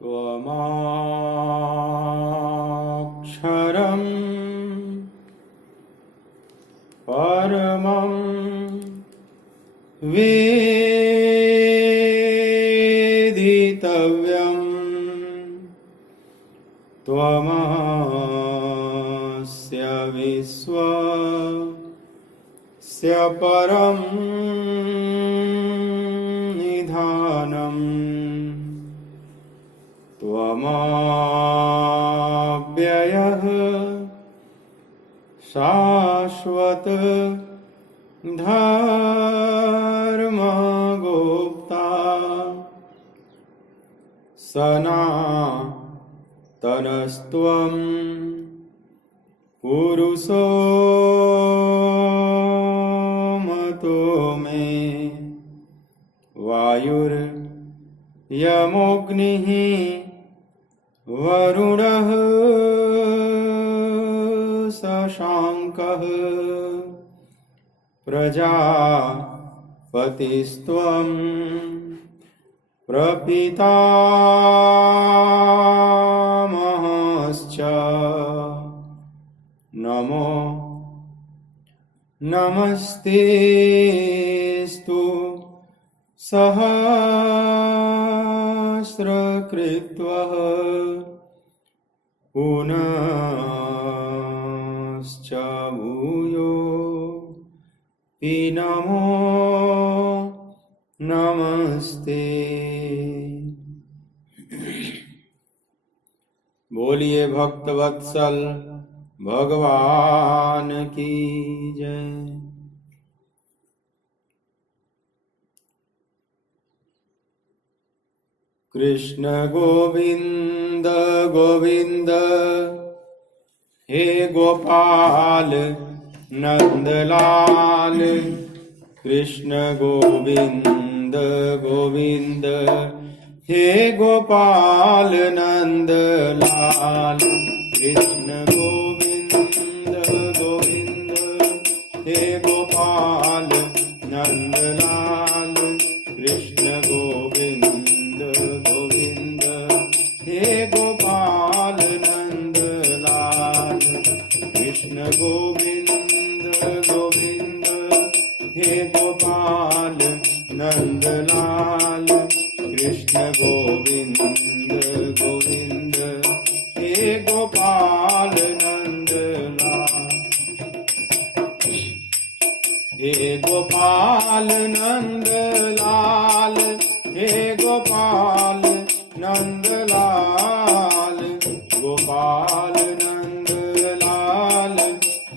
त्वमक्षरं परमं वेदितव्यं त्वमस्य विश्वस्य परं निधानम् त्वमव्ययः शाश्वत धर्मगोप्ता सनातनस्त्वं पुरुषो मतो मे वायुर्यमोऽग्निः वरुणः शशाङ्कः प्रजापतिस्त्वं प्रपितामहश्च नमो नमस्तेस्तु सहस्रकृत्वः पुनश्च भूयोऽपि नमो नमस्ते। बोलिए भक्तवत्सल भगवान की जय। कृष्ण गोविंद गोविंद हे गोपाल नंदलाल। कृष्ण गोविंद गोविंद हे गोपाल नंदलाल। कृष्ण गोविंद गोविंद हे गोपाल नंदलाल। कृष्ण गोविंद गोविंद हे गोपाल नंदलाल। कृष्ण गोविंद गोविंद हे गोपाल नंदलाल। कृष्ण गोविंद गोविंद हे गोपाल नंदलाल। हे गोपाल नंदलाल हे गोपाल नंदलाल। गोपाल नंदलाल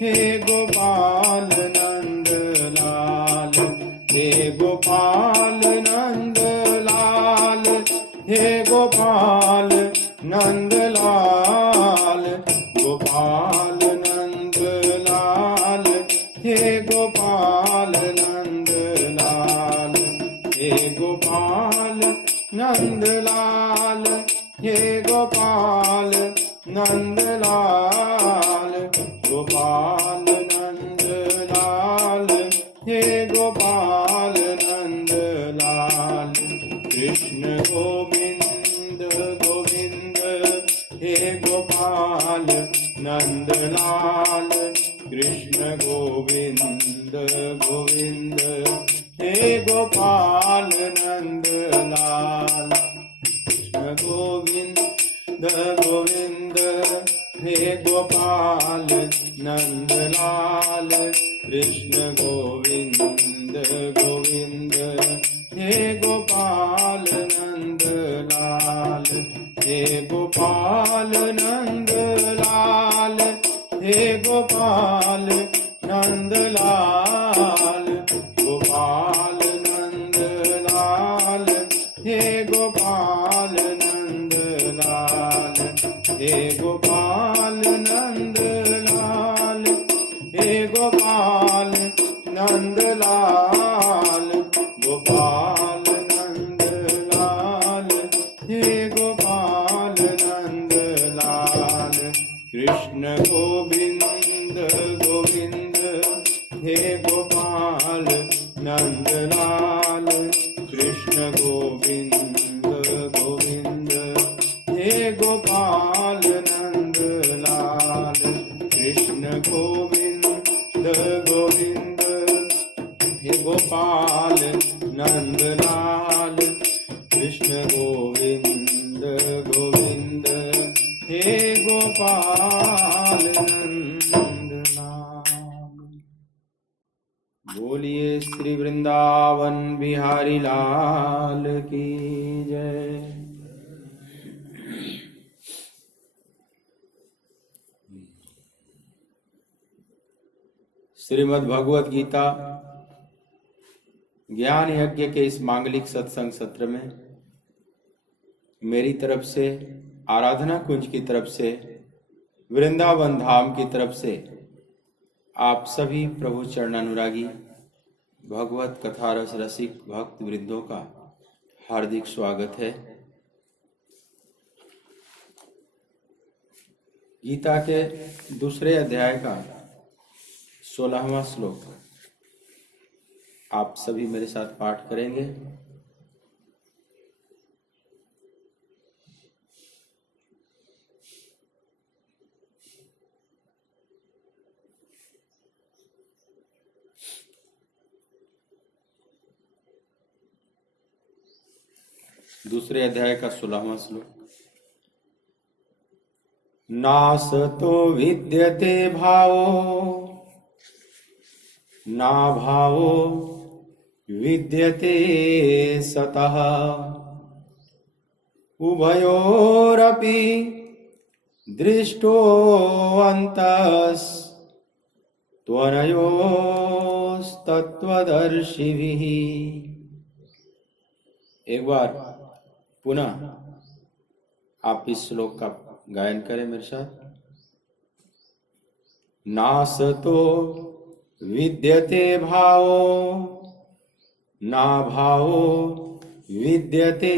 हे गोपाल नंदलाल। हे गोपाल नंदलाल हे गोपाल नंदलाल। गोपाल नंदलाल हे गोपाल नंदलाल। हे गोपाल नंदलाल हे गोपाल नंदलाल। गोपाल नंदलाल हे गोपाल नंदलाल। कृष्ण गोविंद गोविंद हे गोपाल नंदलाल। कृष्ण गोविंद गोविंद हे गोपाल नंदलाल। कृष्ण गोविंद गोविंद हे गोपाल नंदलाल। कृष्ण गोविंद गोविंद हे गोपाल नंदलाल। हे गोपाल नंदलाल हे गोपाल नंदलाल। गोपाल नंदलाल हे गोपाल नंदलाल। हे गोपाल नंदलाल हे गोपाल नंदलाल। गोपाल नंदलाल हे गोपाल नंदलाल। कृष्ण गोविंद गोविंद हे गोपाल नंदलाल। कृष्ण गोविंद लाल की जय। श्रीमद् भगवत गीता ज्ञान यज्ञ के इस मांगलिक सत्संग सत्र में मेरी तरफ से, आराधना कुंज की तरफ से, वृंदावन धाम की तरफ से आप सभी प्रभु चरणानुरागी भगवत कथा रस रसिक भक्त वृंदों का हार्दिक स्वागत है। गीता के दूसरे अध्याय का 16वां श्लोक आप सभी मेरे साथ पाठ करेंगे। दूसरे अध्याय का 16वां श्लोक। नासतो विद्यते भावो ना भावो विद्यते सतः उभयोरपि दृष्टोऽन्तस् त्वनयोस्तत्त्वदर्शिभिः। एक बार पुनः आप इस श्लोक का गायन करें मेरे साथ। नासतो विद्यते भावो ना भावो विद्यते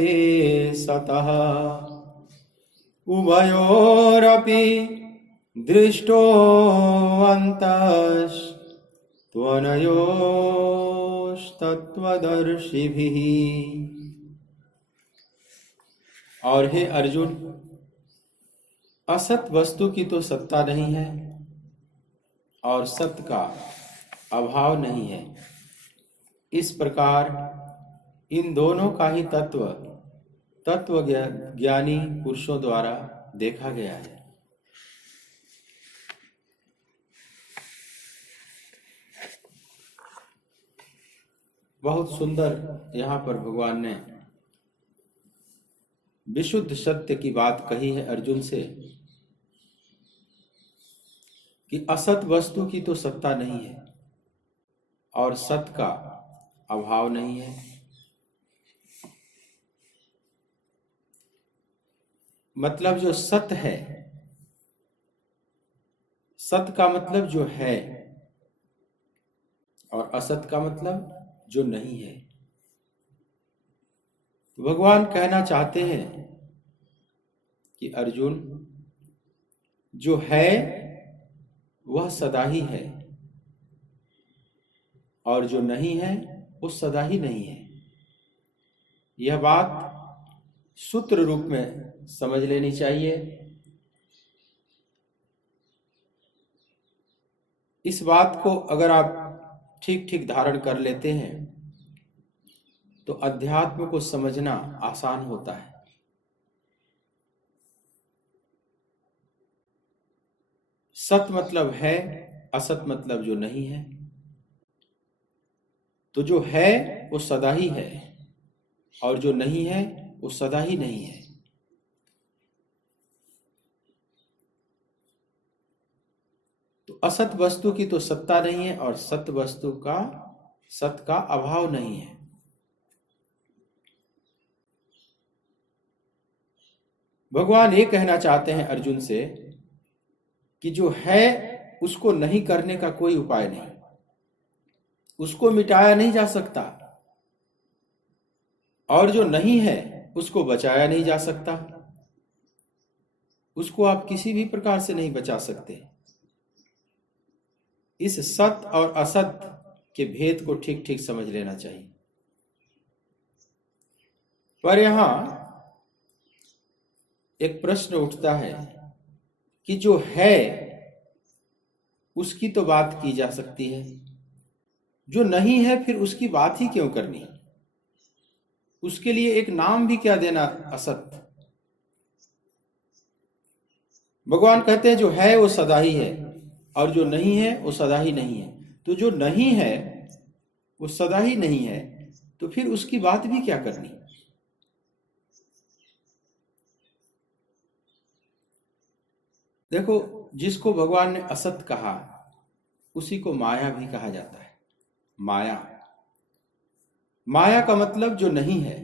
सतः उभयोरपि दृष्टोऽन्तस् त्वनयोस्तत्त्वदर्शिभिः। और हे अर्जुन, असत वस्तु की तो सत्ता नहीं है और सत्य का अभाव नहीं है। इस प्रकार इन दोनों का ही तत्व ज्ञानी पुरुषों द्वारा देखा गया है। बहुत सुंदर यहाँ पर भगवान ने विशुद्ध सत्य की बात कही है अर्जुन से कि असत वस्तु की तो सत्ता नहीं है और सत्य का अभाव नहीं है। मतलब जो सत्य है, सत्य का मतलब जो है, और असत का मतलब जो नहीं है। तो भगवान कहना चाहते हैं कि अर्जुन, जो है वह सदा ही है और जो नहीं है वो सदा ही नहीं है। यह बात सूत्र रूप में समझ लेनी चाहिए। इस बात को अगर आप ठीक ठीक धारण कर लेते हैं तो अध्यात्म को समझना आसान होता है। सत मतलब है, असत मतलब जो नहीं है। तो जो है वो सदा ही है और जो नहीं है वो सदा ही नहीं है। तो असत वस्तु की तो सत्ता नहीं है और सत्य वस्तु का, सत्य का अभाव नहीं है। भगवान ये कहना चाहते हैं अर्जुन से कि जो है उसको नहीं करने का कोई उपाय नहीं, उसको मिटाया नहीं जा सकता, और जो नहीं है उसको बचाया नहीं जा सकता। उसको आप किसी भी प्रकार से नहीं बचा सकते। इस सत्य और असत्य के भेद को ठीक ठीक समझ लेना चाहिए। पर यहां एक प्रश्न उठता है कि जो है उसकी तो बात की जा सकती है, जो नहीं है फिर उसकी बात ही क्यों करनी? उसके लिए एक नाम भी क्या देना असत्य? भगवान कहते हैं जो है वो सदा ही है और जो नहीं है वो सदा ही नहीं है। तो जो नहीं है वो सदा ही नहीं है, तो फिर उसकी बात भी क्या करनी? देखो, जिसको भगवान ने असत कहा उसी को माया भी कहा जाता है। माया, माया का मतलब जो नहीं है।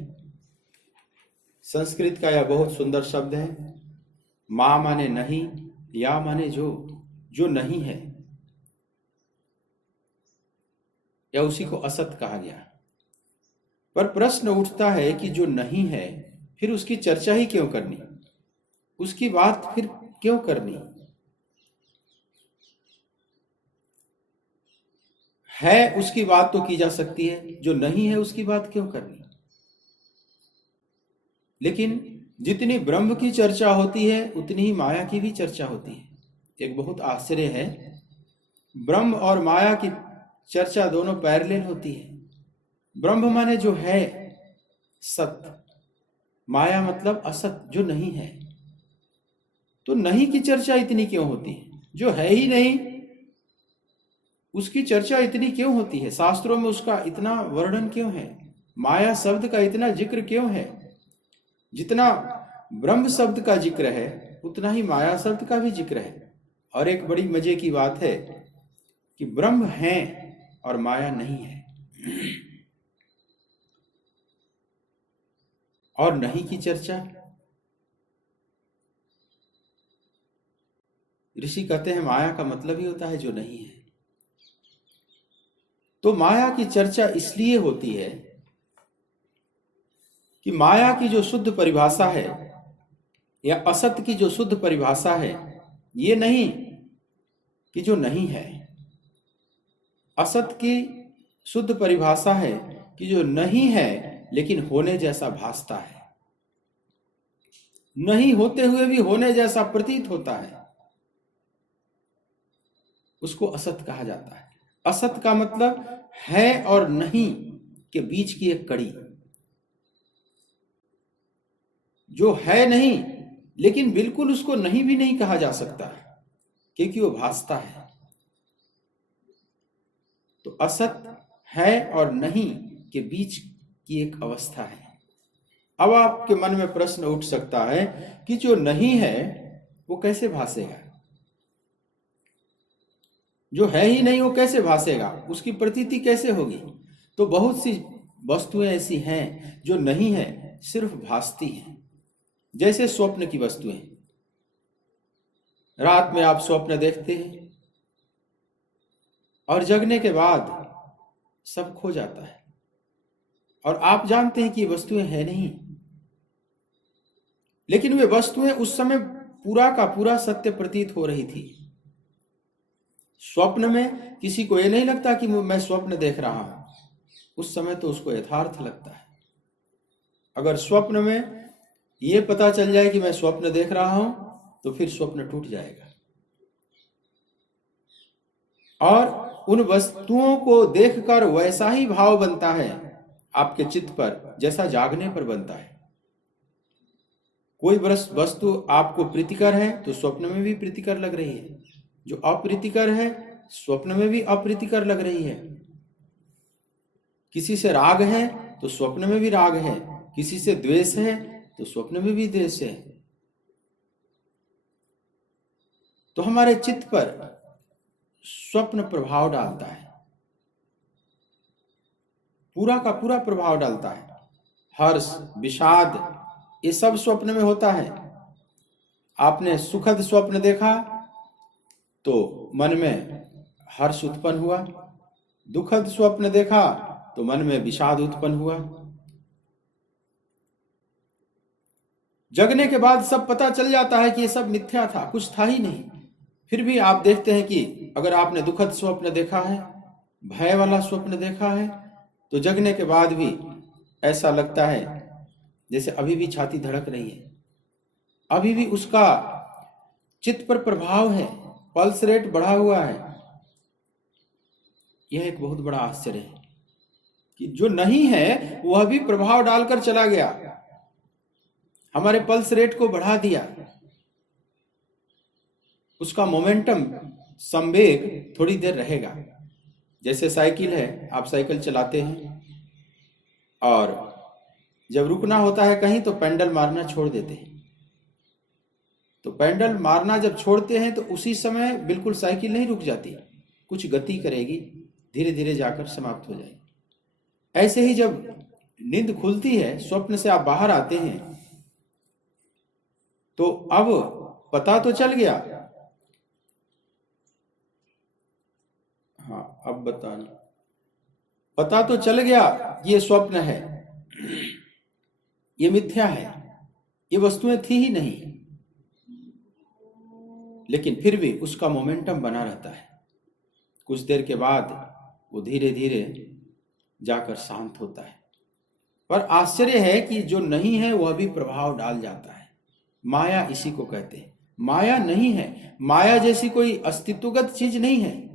संस्कृत का यह बहुत सुंदर शब्द है। मा माने नहीं, या माने जो नहीं है, या उसी को असत कहा गया। पर प्रश्न उठता है कि जो नहीं है फिर उसकी चर्चा ही क्यों करनी, उसकी बात फिर क्यों करनी है। उसकी बात तो की जा सकती है, जो नहीं है उसकी बात क्यों करनी। लेकिन जितनी ब्रह्म की चर्चा होती है उतनी ही माया की भी चर्चा होती है। एक बहुत आश्चर्य है, ब्रह्म और माया की चर्चा दोनों पैरेलल होती है। ब्रह्म माने जो है सत्य, माया मतलब असत जो नहीं है। तो नहीं की चर्चा इतनी क्यों होती है? जो है ही नहीं उसकी चर्चा इतनी क्यों होती है? शास्त्रों में उसका इतना वर्णन क्यों है? माया शब्द का इतना जिक्र क्यों है? जितना ब्रह्म शब्द का जिक्र है उतना ही माया शब्द का भी जिक्र है। और एक बड़ी मजे की बात है कि ब्रह्म है और माया नहीं है। और नहीं की चर्चा, ऋषि कहते हैं माया का मतलब ही होता है जो नहीं है। तो माया की चर्चा इसलिए होती है कि माया की जो शुद्ध परिभाषा है या असत की जो शुद्ध परिभाषा है, ये नहीं कि जो नहीं है। असत की शुद्ध परिभाषा है कि जो नहीं है लेकिन होने जैसा भासता है, नहीं होते हुए भी होने जैसा प्रतीत होता है, उसको असत कहा जाता है। असत का मतलब है और नहीं के बीच की एक कड़ी, जो है नहीं लेकिन बिल्कुल उसको नहीं भी नहीं कहा जा सकता क्योंकि वो भासता है। तो असत है और नहीं के बीच की एक अवस्था है। अब आपके मन में प्रश्न उठ सकता है कि जो नहीं है वो कैसे भासेगा? जो है ही नहीं वो कैसे भासेगा? उसकी प्रतीति कैसे होगी? तो बहुत सी वस्तुएं ऐसी हैं जो नहीं है, सिर्फ भासती हैं। जैसे स्वप्न की वस्तुएं, रात में आप स्वप्न देखते हैं और जगने के बाद सब खो जाता है और आप जानते हैं कि ये वस्तुएं हैं नहीं, लेकिन वे वस्तुएं उस समय पूरा का पूरा सत्य प्रतीत हो रही थी। स्वप्न में किसी को ये नहीं लगता कि मैं स्वप्न देख रहा हूं, उस समय तो उसको यथार्थ लगता है। अगर स्वप्न में ये पता चल जाए कि मैं स्वप्न देख रहा हूं तो फिर स्वप्न टूट जाएगा और उन वस्तुओं को देखकर वैसा ही भाव बनता है आपके चित्त पर जैसा जागने पर बनता है। कोई वस्तु आपको प्रीतिकर है तो स्वप्न में भी प्रीतिकर लग रही है, जो अप्रीतिकर है स्वप्न में भी अप्रीतिकर लग रही है। किसी से राग है तो स्वप्न में भी राग है, किसी से द्वेष है तो स्वप्न में भी द्वेष है। तो हमारे चित्त पर स्वप्न प्रभाव डालता है, पूरा का पूरा प्रभाव डालता है। हर्ष, विषाद, ये सब स्वप्न में होता है। आपने सुखद स्वप्न देखा तो मन में हर्ष उत्पन्न हुआ, दुखद स्वप्न देखा तो मन में विषाद उत्पन्न हुआ। जगने के बाद सब पता चल जाता है कि ये सब मिथ्या था, कुछ था ही नहीं। फिर भी आप देखते हैं कि अगर आपने दुखद स्वप्न देखा है, भय वाला स्वप्न देखा है, तो जगने के बाद भी ऐसा लगता है जैसे अभी भी छाती धड़क रही है, अभी भी उसका चित्त पर प्रभाव है, पल्स रेट बढ़ा हुआ है। यह एक बहुत बड़ा आश्चर्य है कि जो नहीं है वह भी प्रभाव डालकर चला गया, हमारे पल्स रेट को बढ़ा दिया। उसका मोमेंटम, संवेग थोड़ी देर रहेगा। जैसे साइकिल है, आप साइकिल चलाते हैं और जब रुकना होता है कहीं तो पेडल मारना छोड़ देते हैं, तो पेंडल मारना जब छोड़ते हैं तो उसी समय बिल्कुल साइकिल नहीं रुक जाती, कुछ गति करेगी, धीरे धीरे जाकर समाप्त हो जाएगी। ऐसे ही जब नींद खुलती है, स्वप्न से आप बाहर आते हैं, तो अब पता तो चल गया, हाँ अब बताना, पता तो चल गया ये स्वप्न है, ये मिथ्या है, ये वस्तुएं थी ही नहीं, लेकिन फिर भी उसका मोमेंटम बना रहता है। कुछ देर के बाद वो धीरे धीरे जाकर शांत होता है। पर आश्चर्य है कि जो नहीं है वह भी प्रभाव डाल जाता है। माया इसी को कहते हैं। माया नहीं है, माया जैसी कोई अस्तित्वगत चीज नहीं है।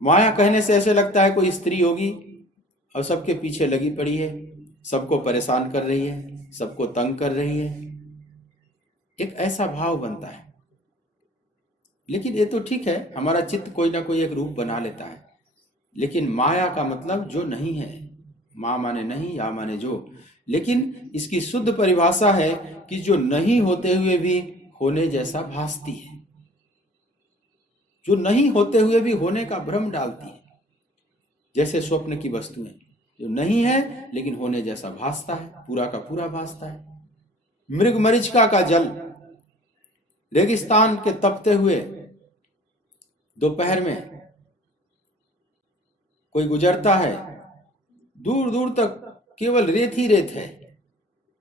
माया कहने से ऐसे लगता है कोई स्त्री होगी और सबके पीछे लगी पड़ी है, सबको परेशान कर रही है, सबको तंग कर रही है, एक ऐसा भाव बनता है। लेकिन ये तो ठीक है, हमारा चित्त कोई ना कोई एक रूप बना लेता है, लेकिन माया का मतलब जो नहीं है। माँ माने नहीं, या माने जो, लेकिन इसकी शुद्ध परिभाषा है कि जो नहीं होते हुए भी होने जैसा भासती है, जो नहीं होते हुए भी होने का भ्रम डालती है। जैसे स्वप्न की वस्तुएं जो नहीं है लेकिन होने जैसा भासता है, पूरा का पूरा भासता है। मृग मरीचिका का जल रेगिस्तान के तपते हुए दोपहर में कोई गुजरता है, दूर दूर तक केवल रेत ही रेत है,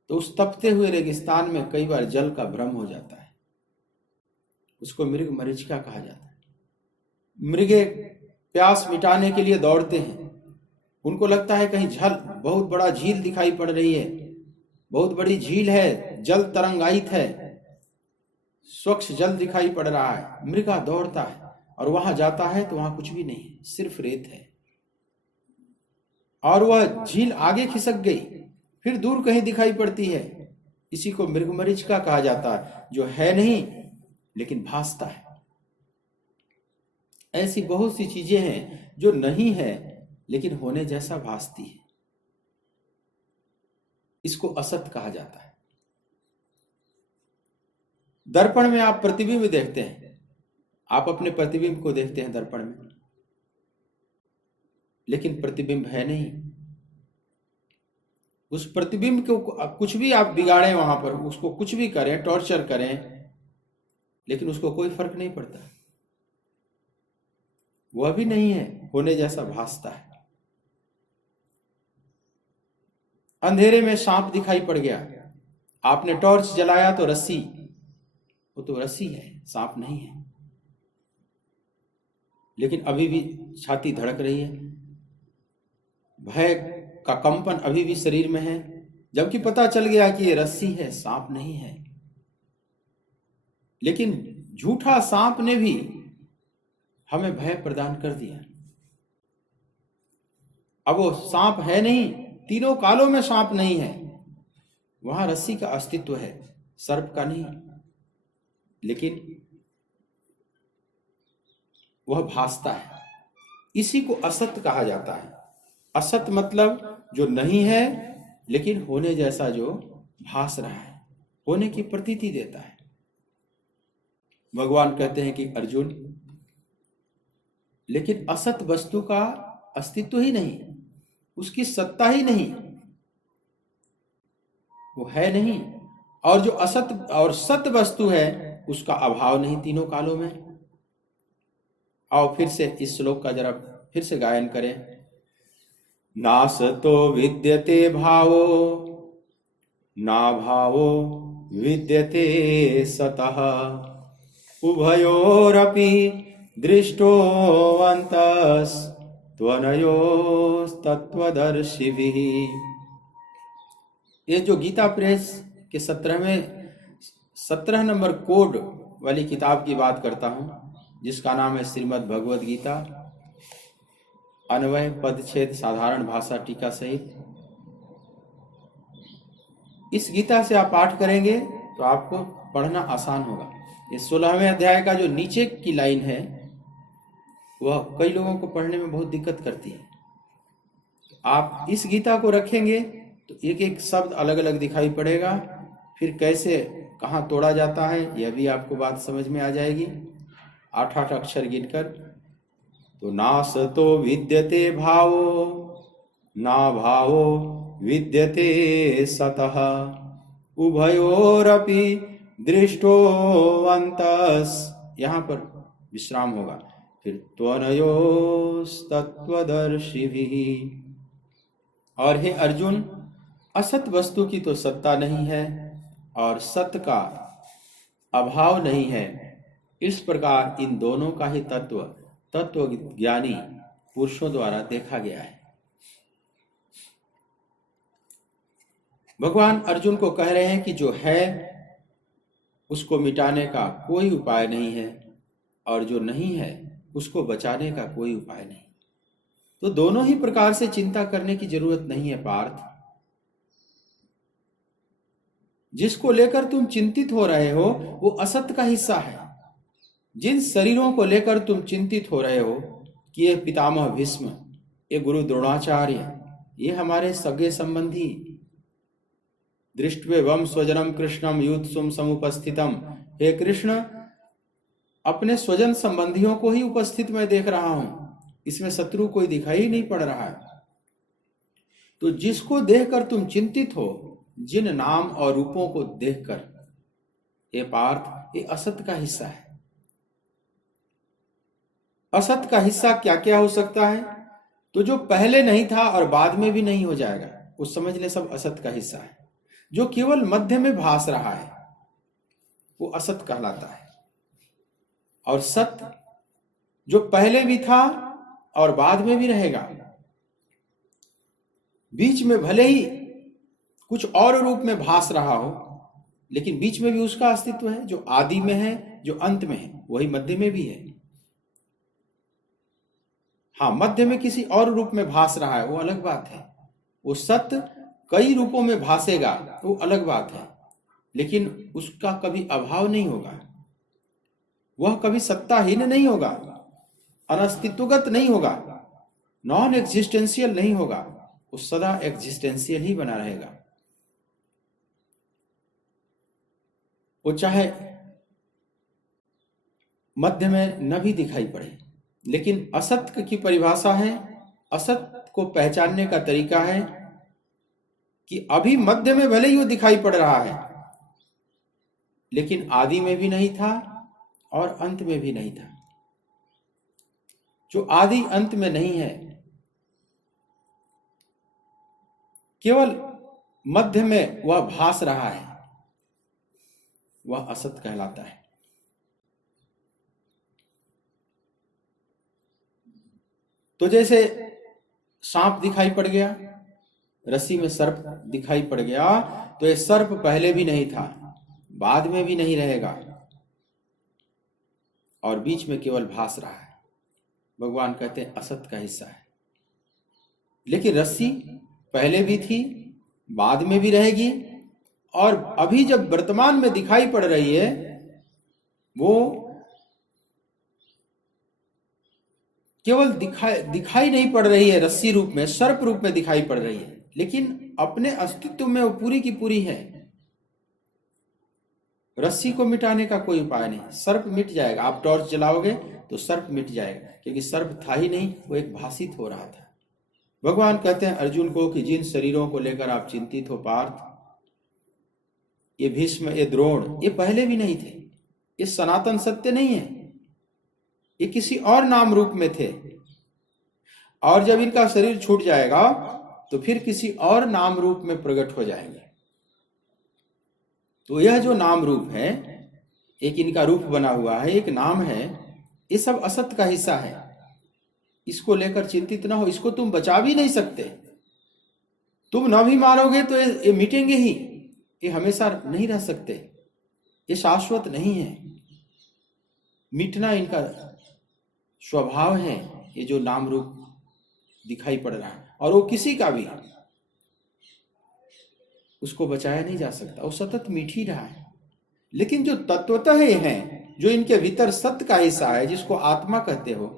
तो उस तपते हुए रेगिस्तान में कई बार जल का भ्रम हो जाता है, उसको मृग मरीचिका कहा जाता है। मृगे प्यास मिटाने के लिए दौड़ते हैं, उनको लगता है कहीं बहुत बड़ा झील दिखाई पड़ रही है, बहुत बड़ी झील है, जल तरंगायित है, स्वच्छ जल दिखाई पड़ रहा है। मृगा दौड़ता है और वहां जाता है तो वहां कुछ भी नहीं है, सिर्फ रेत है, और वह झील आगे खिसक गई, फिर दूर कहीं दिखाई पड़ती है। इसी को मृगमरीचिका कहा जाता है, जो है नहीं लेकिन भासता है। ऐसी बहुत सी चीजें हैं जो नहीं है लेकिन होने जैसा भासती है, इसको असत कहा जाता है। दर्पण में आप प्रतिबिंब देखते हैं, आप अपने प्रतिबिंब को देखते हैं दर्पण में, लेकिन प्रतिबिंब है नहीं। उस प्रतिबिंब को कुछ भी आप बिगाड़ें, वहां पर उसको कुछ भी करें, टॉर्चर करें, लेकिन उसको कोई फर्क नहीं पड़ता, वह भी नहीं है, होने जैसा भासता है। अंधेरे में सांप दिखाई पड़ गया, आपने टॉर्च जलाया तो रस्सी, वो तो रस्सी है, सांप नहीं है, लेकिन अभी भी छाती धड़क रही है, भय का कंपन अभी भी शरीर में है, जबकि पता चल गया कि ये रस्सी है, सांप नहीं है। लेकिन झूठा सांप ने भी हमें भय प्रदान कर दिया। अब वो सांप है नहीं, तीनों कालों में सांप नहीं है, वहां रस्सी का अस्तित्व है, सर्प का नहीं, लेकिन वह भासता है। इसी को असत कहा जाता है। असत मतलब जो नहीं है लेकिन होने जैसा जो भास रहा है, होने की प्रतीति देता है। भगवान कहते हैं कि अर्जुन, लेकिन असत वस्तु का अस्तित्व ही नहीं, उसकी सत्ता ही नहीं, वो है नहीं, और जो असत और सत वस्तु है उसका अभाव नहीं तीनों कालों में। आओ फिर से इस श्लोक का जरा फिर से गायन करें। नासतो विद्यते भावो ना भावो विद्यते सतः उभयोरपि दृष्टोऽन्तस्त्वनयोस्तत्त्वदर्शिभिः। ये जो गीता प्रेस के 17 नंबर कोड वाली किताब की बात करता हूं, जिसका नाम है श्रीमद् भगवद गीता, अन्वय पदच्छेद साधारण भाषा टीका सहित। इस गीता से आप पाठ करेंगे तो आपको पढ़ना आसान होगा। इस 16वें अध्याय का जो नीचे की लाइन है वह कई लोगों को पढ़ने में बहुत दिक्कत करती है। आप इस गीता को रखेंगे तो एक एक शब्द अलग अलग दिखाई पड़ेगा, फिर कैसे कहाँ तोड़ा जाता है यह भी आपको बात समझ में आ जाएगी 8-8 अक्षर गिनकर। तो नासतो विद्यते भावो ना भावो विद्यते सतः उभयोरपि दृष्टो अंतस। यहाँ पर विश्राम होगा। फिर त्वनयोस्तत्वदर्शिभिः। और हे अर्जुन, असत वस्तु की तो सत्ता नहीं है और सत्य का अभाव नहीं है। इस प्रकार इन दोनों का ही तत्व ज्ञानी पुरुषों द्वारा देखा गया है। भगवान अर्जुन को कह रहे हैं कि जो है उसको मिटाने का कोई उपाय नहीं है और जो नहीं है उसको बचाने का कोई उपाय नहीं। तो दोनों ही प्रकार से चिंता करने की जरूरत नहीं है पार्थ। जिसको लेकर तुम चिंतित हो रहे हो वो असत का हिस्सा है। जिन शरीरों को लेकर तुम चिंतित हो रहे हो कि ये पितामह भीष्म, ये गुरु द्रोणाचार्य, ये हमारे सगे संबंधी, दृष्टवेवम स्वजनम कृष्णम युत्सुम समुपस्थितम, हे कृष्ण अपने स्वजन संबंधियों को ही उपस्थित मैं देख रहा हूं, इसमें शत्रु कोई दिखाई नहीं पड़ रहा है। तो जिसको देखकर तुम चिंतित हो, जिन नाम और रूपों को देखकर, ये पार्थ ये असत का हिस्सा है। असत का हिस्सा क्या क्या हो सकता है? तो जो पहले नहीं था और बाद में भी नहीं हो जाएगा, उस समझ ले सब असत का हिस्सा है। जो केवल मध्य में भास रहा है वो असत कहलाता है। और सत्य जो पहले भी था और बाद में भी रहेगा, बीच में भले ही कुछ और रूप में भास रहा हो, लेकिन बीच में भी उसका अस्तित्व है। जो आदि में है, जो अंत में है, वही मध्य में भी है। हाँ, मध्य में किसी और रूप में भास रहा है वो अलग बात है। वो सत्य कई रूपों में भासेगा वो अलग बात है, लेकिन उसका कभी अभाव नहीं होगा। वह कभी सत्ताहीन नहीं होगा, अनस्तित्वगत नहीं होगा, नॉन एग्जिस्टेंशियल नहीं होगा। वो सदा एग्जिस्टेंशियल ही बना रहेगा। वो चाहे मध्य में न भी दिखाई पड़े, लेकिन असत्य की परिभाषा है, असत्य को पहचानने का तरीका है कि अभी मध्य में भले ही वो दिखाई पड़ रहा है, लेकिन आदि में भी नहीं था और अंत में भी नहीं था। जो आदि अंत में नहीं है, केवल मध्य में वह भास रहा है, वह असत कहलाता है। तो जैसे सांप दिखाई पड़ गया, रस्सी में सर्प दिखाई पड़ गया, तो ये सर्प पहले भी नहीं था, बाद में भी नहीं रहेगा, और बीच में केवल भास रहा है। भगवान कहते हैं असत का हिस्सा है। लेकिन रस्सी पहले भी थी, बाद में भी रहेगी, और अभी जब वर्तमान में दिखाई पड़ रही है वो केवल दिखाई नहीं पड़ रही है रस्सी रूप में, सर्प रूप में दिखाई पड़ रही है, लेकिन अपने अस्तित्व में वो पूरी की पूरी है। रस्सी को मिटाने का कोई उपाय नहीं, सर्प मिट जाएगा। आप टॉर्च जलाओगे तो सर्प मिट जाएगा, क्योंकि सर्प था ही नहीं, वो एक भासित हो रहा था। भगवान कहते हैं अर्जुन को कि जिन शरीरों को लेकर आप चिंतित हो पार्थ, ये भीष्म, ये द्रोण, ये पहले भी नहीं थे, ये सनातन सत्य नहीं है, ये किसी और नाम रूप में थे, और जब इनका शरीर छूट जाएगा तो फिर किसी और नाम रूप में प्रकट हो जाएंगे। तो यह जो नाम रूप है, एक इनका रूप बना हुआ है, एक नाम है, ये सब असत का हिस्सा है। इसको लेकर चिंतित ना हो, इसको तुम बचा भी नहीं सकते। तुम न भी मारोगे तो ये मिटेंगे ही, ये हमेशा नहीं रह सकते, ये शाश्वत नहीं है। मिटना इनका स्वभाव है, ये जो नाम रूप दिखाई पड़ रहा है, और वो किसी का भी उसको बचाया नहीं जा सकता, वो सतत मिट ही रहा है। लेकिन जो तत्वतः है, जो इनके भीतर सत्य का हिस्सा है, जिसको आत्मा कहते हो,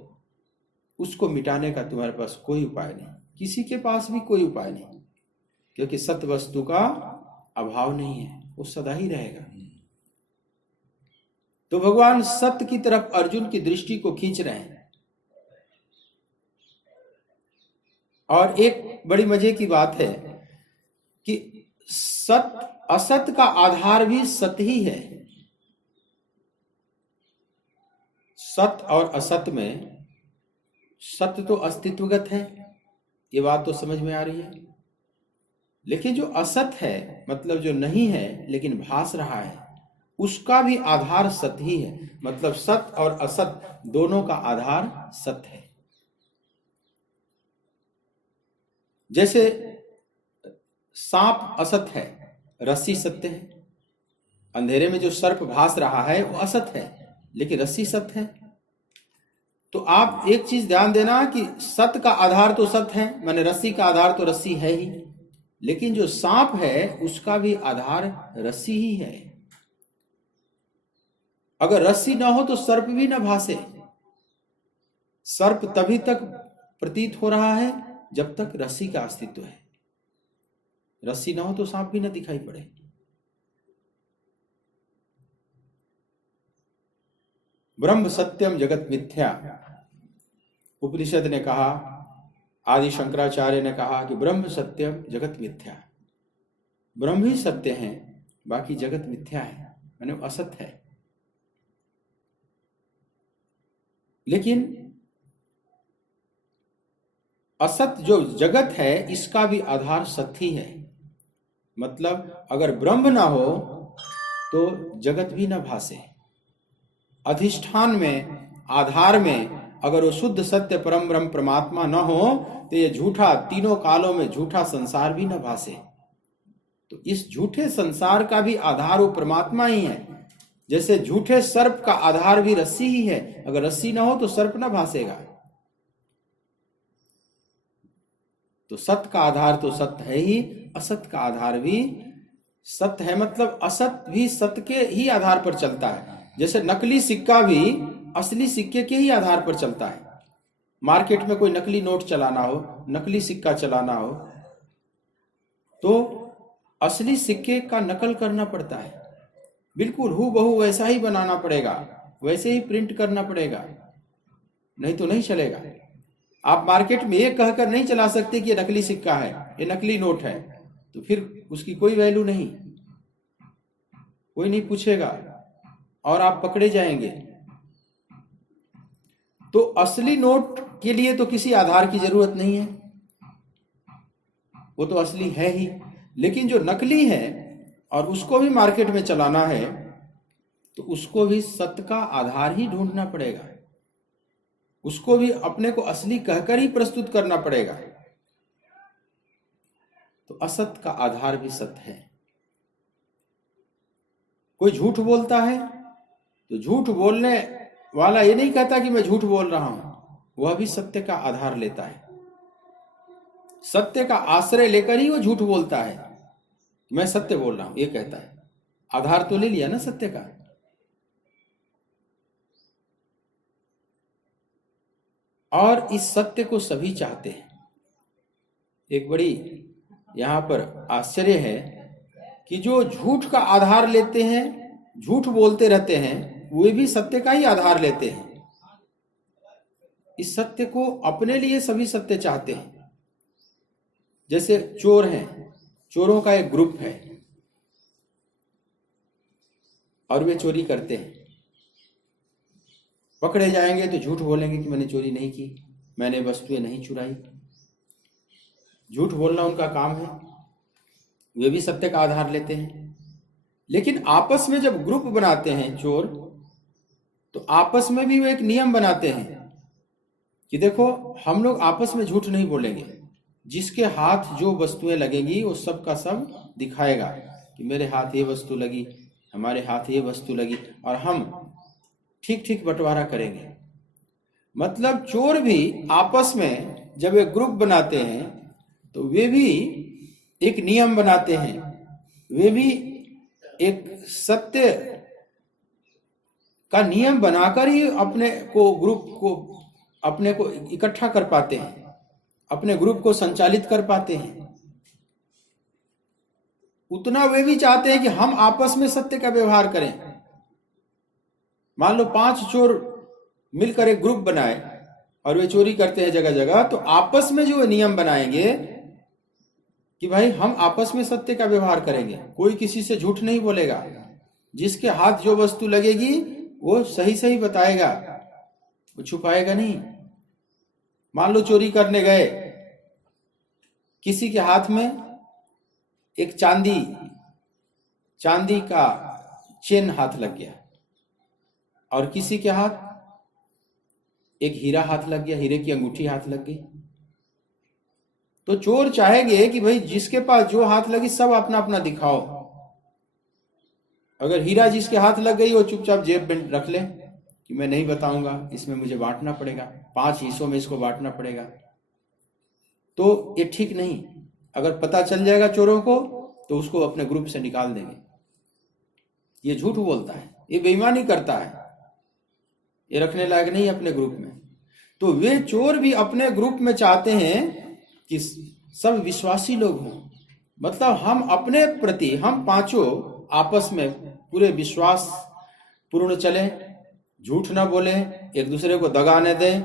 उसको मिटाने का तुम्हारे पास कोई उपाय नहीं, किसी के पास भी कोई उपाय नहीं, क्योंकि सत्य वस्तु का अभाव नहीं है, वो सदा ही रहेगा। तो भगवान सत्य की तरफ अर्जुन की दृष्टि को खींच रहे हैं। और एक बड़ी मजे की बात है कि सत्य असत का आधार भी सत्य ही है। सत्य और असत्य में सत्य तो अस्तित्वगत है, ये बात तो समझ में आ रही है, लेकिन जो असत है मतलब जो नहीं है लेकिन भास रहा है, उसका भी आधार सत्य ही है। मतलब सत्य और असत दोनों का आधार सत्य है। जैसे सांप असत है, रस्सी सत्य है। अंधेरे में जो सर्प भास रहा है वो असत है, लेकिन रस्सी सत्य है। तो आप एक चीज ध्यान देना कि सत्य का आधार तो सत्य है, माने रस्सी का आधार तो रस्सी है ही, लेकिन जो सांप है उसका भी आधार रस्सी ही है। अगर रस्सी ना हो तो सर्प भी ना भासे। सर्प तभी तक प्रतीत हो रहा है जब तक रस्सी का अस्तित्व है। रस्सी ना हो तो सांप भी ना दिखाई पड़े। ब्रह्म सत्यम जगत मिथ्या, उपनिषद ने कहा, आदि शंकराचार्य ने कहा कि ब्रह्म सत्यम जगत मिथ्या, ब्रह्म ही सत्य है, बाकी जगत मिथ्या है, माने असत्य है। लेकिन असत जो जगत है इसका भी आधार सत्य ही है। मतलब अगर ब्रह्म ना हो तो जगत भी ना भासे। अधिष्ठान में, आधार में अगर वो शुद्ध सत्य परम ब्रह्म परमात्मा न हो तो ये झूठा, तीनों कालों में झूठा संसार भी न भासे। तो इस झूठे संसार का भी आधार वो परमात्मा ही है। जैसे झूठे सर्प का आधार भी रस्सी ही है, अगर रस्सी ना हो तो सर्प ना भासेगा। तो सत्य का आधार तो सत्य है ही, असत का आधार भी सत्य है। मतलब असत भी सत्य के ही आधार पर चलता है। जैसे नकली सिक्का भी असली सिक्के के ही आधार पर चलता है। मार्केट में कोई नकली नोट चलाना हो, नकली सिक्का चलाना हो, तो असली सिक्के का नकल करना पड़ता है। बिल्कुल हूबहू वैसा ही बनाना पड़ेगा, वैसे ही प्रिंट करना पड़ेगा, नहीं तो नहीं चलेगा। आप मार्केट में ये कहकर नहीं चला सकते कि ये नकली सिक्का है, ये नकली नोट है, तो फिर उसकी कोई वैल्यू नहीं, कोई नहीं पूछेगा और आप पकड़े जाएंगे। तो असली नोट के लिए तो किसी आधार की जरूरत नहीं है, वो तो असली है ही। लेकिन जो नकली है और उसको भी मार्केट में चलाना है तो उसको भी सत्य का आधार ही ढूंढना पड़ेगा, उसको भी अपने को असली कहकर ही प्रस्तुत करना पड़ेगा। तो असत का आधार भी सत्य है। कोई झूठ बोलता है तो झूठ बोलने वाला ये नहीं कहता कि मैं झूठ बोल रहा हूं, वह भी सत्य का आधार लेता है। सत्य का आश्रय लेकर ही वो झूठ बोलता है। मैं सत्य बोल रहा हूं ये कहता है, आधार तो ले लिया ना सत्य का। और इस सत्य को सभी चाहते हैं। एक बड़ी यहां पर आश्चर्य है कि जो झूठ का आधार लेते हैं, झूठ बोलते रहते हैं, वे भी सत्य का ही आधार लेते हैं। इस सत्य को अपने लिए सभी सत्य चाहते हैं। जैसे चोर हैं, चोरों का एक ग्रुप है और वे चोरी करते हैं। पकड़े जाएंगे तो झूठ बोलेंगे कि मैंने चोरी नहीं की, मैंने वस्तुएं नहीं चुराई। झूठ बोलना उनका काम है, वे भी सत्य का आधार लेते हैं। लेकिन आपस में जब ग्रुप बनाते हैं चोर, तो आपस में भी वे एक नियम बनाते हैं कि देखो हम लोग आपस में झूठ नहीं बोलेंगे, जिसके हाथ जो वस्तुएं लगेंगी वो सब का सब दिखाएगा कि मेरे हाथ ये वस्तु लगी, हमारे हाथ ये वस्तु लगी, और हम ठीक ठीक बंटवारा करेंगे। मतलब चोर भी आपस में जब एक ग्रुप बनाते हैं तो वे भी एक नियम बनाते हैं, वे भी एक सत्य का नियम बनाकर ही अपने को, ग्रुप को, अपने को इकट्ठा कर पाते हैं, अपने ग्रुप को संचालित कर पाते हैं। उतना वे भी चाहते हैं कि हम आपस में सत्य का व्यवहार करें। मान लो 5 चोर मिलकर एक ग्रुप बनाए और वे चोरी करते हैं जगह जगह, तो आपस में जो नियम बनाएंगे कि भाई हम आपस में सत्य का व्यवहार करेंगे, कोई किसी से झूठ नहीं बोलेगा, जिसके हाथ जो वस्तु लगेगी वो सही सही बताएगा, वो छुपाएगा नहीं। मान लो चोरी करने गए, किसी के हाथ में एक चांदी का चेन हाथ लग गया और किसी के हाथ एक हीरा हाथ लग गया, हीरे की अंगूठी हाथ लग गई, तो चोर चाहेंगे कि भाई जिसके पास जो हाथ लगी सब अपना अपना दिखाओ। अगर हीरा जिसके हाथ लग गई वो चुपचाप जेब में रख ले कि मैं नहीं बताऊंगा, इसमें मुझे बांटना पड़ेगा, 5 हिस्सों में इसको बांटना पड़ेगा। तो ये ठीक नहीं। अगर पता चल जाएगा चोरों को तो उसको अपने ग्रुप से निकाल देंगे। ये झूठ बोलता है, ये बेईमानी करता है, ये रखने लायक नहीं अपने ग्रुप में। तो वे चोर भी अपने ग्रुप में चाहते हैं कि सब विश्वासी लोग हों, मतलब हम अपने प्रति, हम पांचों आपस में पूरे विश्वास पूर्ण चले, झूठ ना बोले, एक दूसरे को दगा न दें,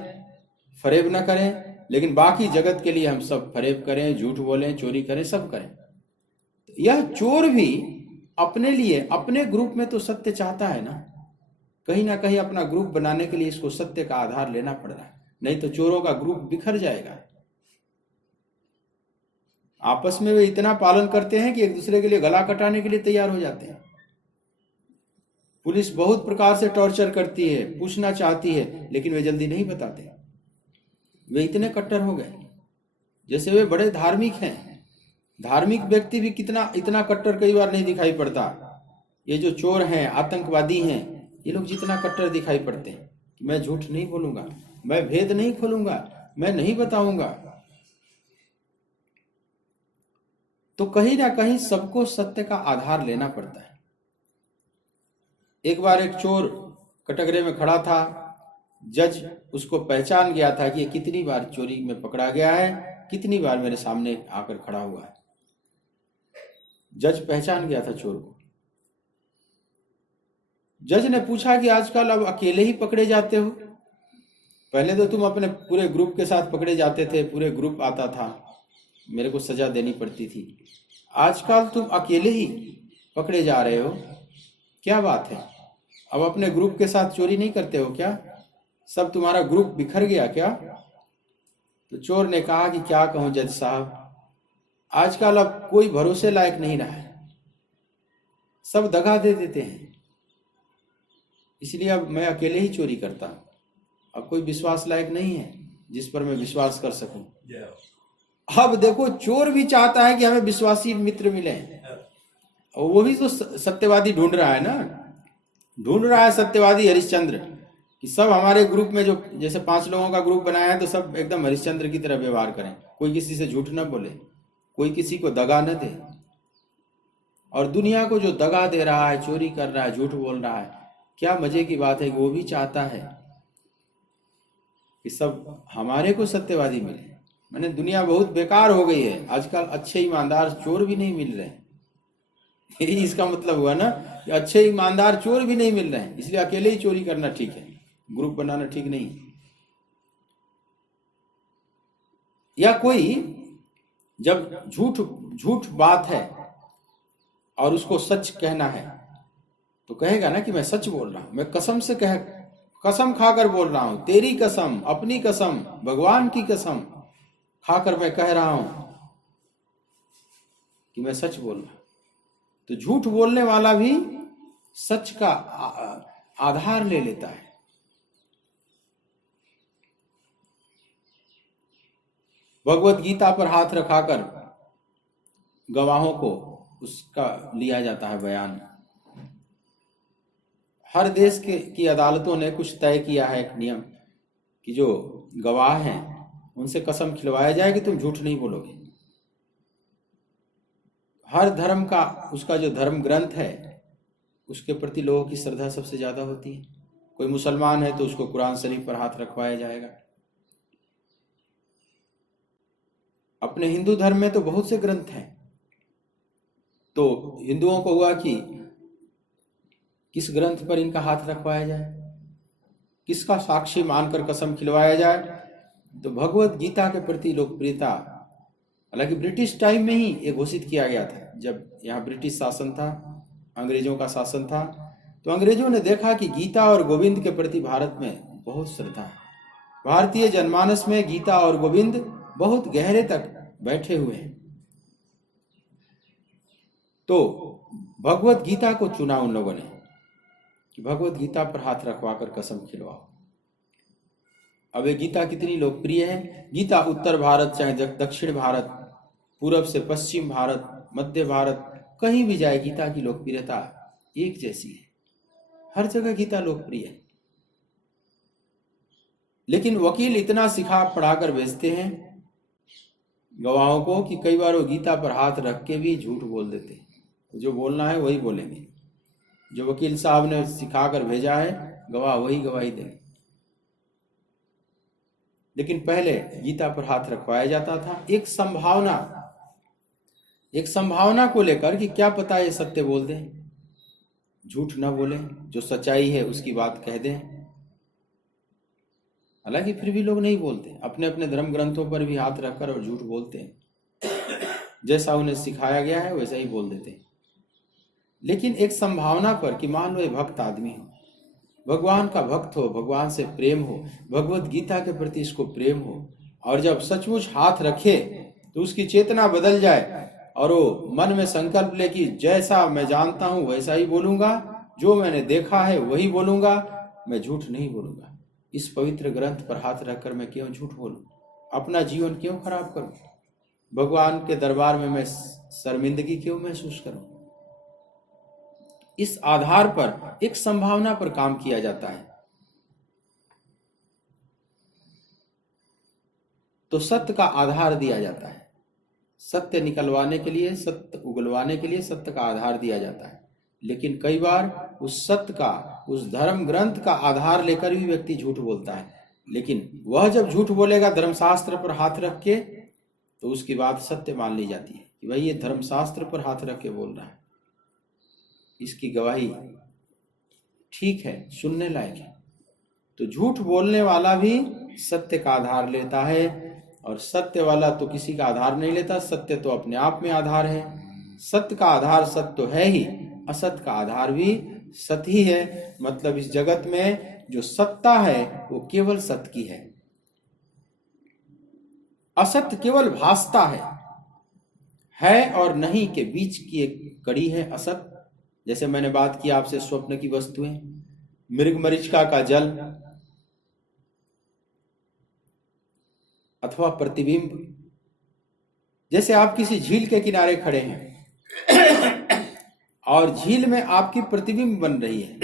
फरेब ना करें, लेकिन बाकी जगत के लिए हम सब फरेब करें, झूठ बोलें, चोरी करें, सब करें। यह चोर भी अपने लिए, अपने ग्रुप में तो सत्य चाहता है ना कहीं अपना ग्रुप बनाने के लिए इसको सत्य का आधार लेना पड़ रहा है, नहीं तो चोरों का ग्रुप बिखर जाएगा। आपस में वे इतना पालन करते हैं कि एक दूसरे के लिए गला कटाने के लिए तैयार हो जाते हैं। पुलिस बहुत प्रकार से टॉर्चर करती है, पूछना चाहती है, लेकिन वे जल्दी नहीं बताते। वे इतने कट्टर हो गए, जैसे वे बड़े धार्मिक हैं। धार्मिक व्यक्ति भी इतना कट्टर कई बार नहीं दिखाई पड़ता। ये जो चोर हैं, आतंकवादी हैं, ये लोग जितना कट्टर दिखाई पड़ते हैं कि मैं झूठ नहीं बोलूंगा, मैं भेद नहीं खोलूंगा, मैं नहीं बताऊंगा। तो कहीं ना कहीं सबको सत्य का आधार लेना पड़ता है। एक बार एक चोर कटघरे में खड़ा था, जज उसको पहचान गया था कि ये कितनी बार चोरी में पकड़ा गया है, कितनी बार मेरे सामने आकर खड़ा हुआ है। जज पहचान गया था चोर को। जज ने पूछा कि आजकल अब अकेले ही पकड़े जाते हो, पहले तो तुम अपने पूरे ग्रुप के साथ पकड़े जाते थे, पूरे ग्रुप आता था, मेरे को सजा देनी पड़ती थी, आजकल तुम अकेले ही पकड़े जा रहे हो, क्या बात है? अब अपने ग्रुप के साथ चोरी नहीं करते हो क्या? सब तुम्हारा ग्रुप बिखर गया क्या? तो चोर ने कहा कि क्या कहूं जज साहब, आजकल अब कोई भरोसे लायक नहीं रहा है, सब दगा दे देते हैं, इसलिए अब मैं अकेले ही चोरी करता हूं। अब कोई विश्वास लायक नहीं है जिस पर मैं विश्वास कर सकूं। अब देखो, चोर भी चाहता है कि हमें विश्वासी मित्र मिले, और वो भी तो सत्यवादी ढूंढ रहा है ना, ढूंढ रहा है सत्यवादी हरिश्चंद्र, कि सब हमारे ग्रुप में, जो जैसे 5 लोगों का ग्रुप बनाया है, तो सब एकदम हरिश्चंद्र की तरह व्यवहार करें, कोई किसी से झूठ न बोले, कोई किसी को दगा न दे। और दुनिया को जो दगा दे रहा है, चोरी कर रहा है, झूठ बोल रहा है, क्या मजे की बात है कि वो भी चाहता है कि सब हमारे को सत्यवादी मिले। मैंने दुनिया बहुत बेकार हो गई है, आजकल अच्छे ईमानदार चोर भी नहीं मिल रहे। यही इसका मतलब हुआ ना कि अच्छे ईमानदार चोर भी नहीं मिल रहे हैं, इसलिए अकेले ही चोरी करना ठीक है, ग्रुप बनाना ठीक नहीं। या कोई जब झूठ बात है और उसको सच कहना है, तो कहेगा ना कि मैं सच बोल रहा हूं, मैं कसम खाकर बोल रहा हूं, तेरी कसम, अपनी कसम, भगवान की कसम खाकर मैं कह रहा हूं कि मैं सच बोल रहा हूं। तो झूठ बोलने वाला भी सच का आधार ले लेता है। भगवत गीता पर हाथ रखाकर गवाहों को उसका लिया जाता है बयान। हर देश की अदालतों ने कुछ तय किया है, एक नियम, कि जो गवाह हैं उनसे कसम खिलवाया जाए कि तुम झूठ नहीं बोलोगे। हर धर्म का उसका जो धर्म ग्रंथ है उसके प्रति लोगों की श्रद्धा सबसे ज्यादा होती है। कोई मुसलमान है तो उसको कुरान शरीफ पर हाथ रखवाया जाएगा। अपने हिंदू धर्म में तो बहुत से ग्रंथ हैं, तो हिंदुओं को हुआ कि किस ग्रंथ पर इनका हाथ रखवाया जाए, किसका साक्षी मानकर कसम खिलवाया जाए? तो भगवत गीता के प्रति लोकप्रियता, हालांकि ब्रिटिश टाइम में ही ये घोषित किया गया था। जब यहाँ ब्रिटिश शासन था, अंग्रेजों का शासन था, तो अंग्रेजों ने देखा कि गीता और गोविंद के प्रति भारत में बहुत श्रद्धा है। भारतीय जनमानस में गीता और गोविंद बहुत गहरे तक बैठे हुए हैं। तो भगवत गीता को चुना उन लोगों ने कि भगवत गीता पर हाथ रखवाकर कसम खिलवाओ। अब ये गीता कितनी लोकप्रिय है। गीता उत्तर भारत चाहे दक्षिण भारत, पूर्व से पश्चिम भारत, मध्य भारत, कहीं भी जाए गीता की लोकप्रियता एक जैसी है। हर जगह गीता लोकप्रिय है। लेकिन वकील इतना सिखा पढ़ाकर भेजते हैं गवाहों को कि कई बार वो गीता पर हाथ रख के भी झूठ बोल देते हैं। जो बोलना है वही बोलेंगे, जो वकील साहब ने सिखाकर भेजा है गवाह वही गवाही देंगे। लेकिन पहले गीता पर हाथ रखवाया जाता था एक संभावना को लेकर कि क्या पता ये सत्य बोल दें, झूठ ना बोले, जो सच्चाई है उसकी बात कह दें। हालांकि फिर भी लोग नहीं बोलते, अपने अपने धर्म ग्रंथों पर भी हाथ रखकर और झूठ बोलते हैं। जैसा उन्हें सिखाया गया है वैसा ही बोल देते हैं। लेकिन एक संभावना पर कि मान लो ये भक्त आदमी हो, भगवान का भक्त हो, भगवान से प्रेम हो, भगवत गीता के प्रति इसको प्रेम हो, और जब सचमुच हाथ रखे तो उसकी चेतना बदल जाए और वो मन में संकल्प ले कि जैसा मैं जानता हूं वैसा ही बोलूंगा, जो मैंने देखा है वही बोलूंगा, मैं झूठ नहीं बोलूंगा। इस पवित्र ग्रंथ पर हाथ रखकर मैं क्यों झूठ बोलूं, अपना जीवन क्यों खराब करूं, भगवान के दरबार में मैं शर्मिंदगी क्यों महसूस करूं। इस आधार पर एक संभावना पर काम किया जाता है। तो सत्य का आधार दिया जाता है, सत्य निकलवाने के लिए, सत्य उगलवाने के लिए सत्य का आधार दिया जाता है। लेकिन कई बार उस सत्य का, उस धर्म ग्रंथ का आधार लेकर भी व्यक्ति झूठ बोलता है। लेकिन वह जब झूठ बोलेगा धर्मशास्त्र पर हाथ रख के, तो उसकी बात सत्य मान ली जाती है कि भाई ये धर्मशास्त्र पर हाथ रख के बोल रहा है, इसकी गवाही ठीक है, सुनने लायक है। तो झूठ बोलने वाला भी सत्य का आधार लेता है, और सत्य वाला तो किसी का आधार नहीं लेता। सत्य तो अपने आप में आधार है। सत्य का आधार सत्य तो है ही, असत्य का आधार भी सत्य ही है। मतलब इस जगत में जो सत्ता है वो केवल सत्य की है, असत्य केवल भासता है और नहीं के बीच की एक कड़ी है असत्य। जैसे मैंने बात की आपसे स्वप्न की वस्तुएं, मृगमरीचिका का जल अथवा प्रतिबिंब। जैसे आप किसी झील के किनारे खड़े हैं और झील में आपकी प्रतिबिंब बन रही है।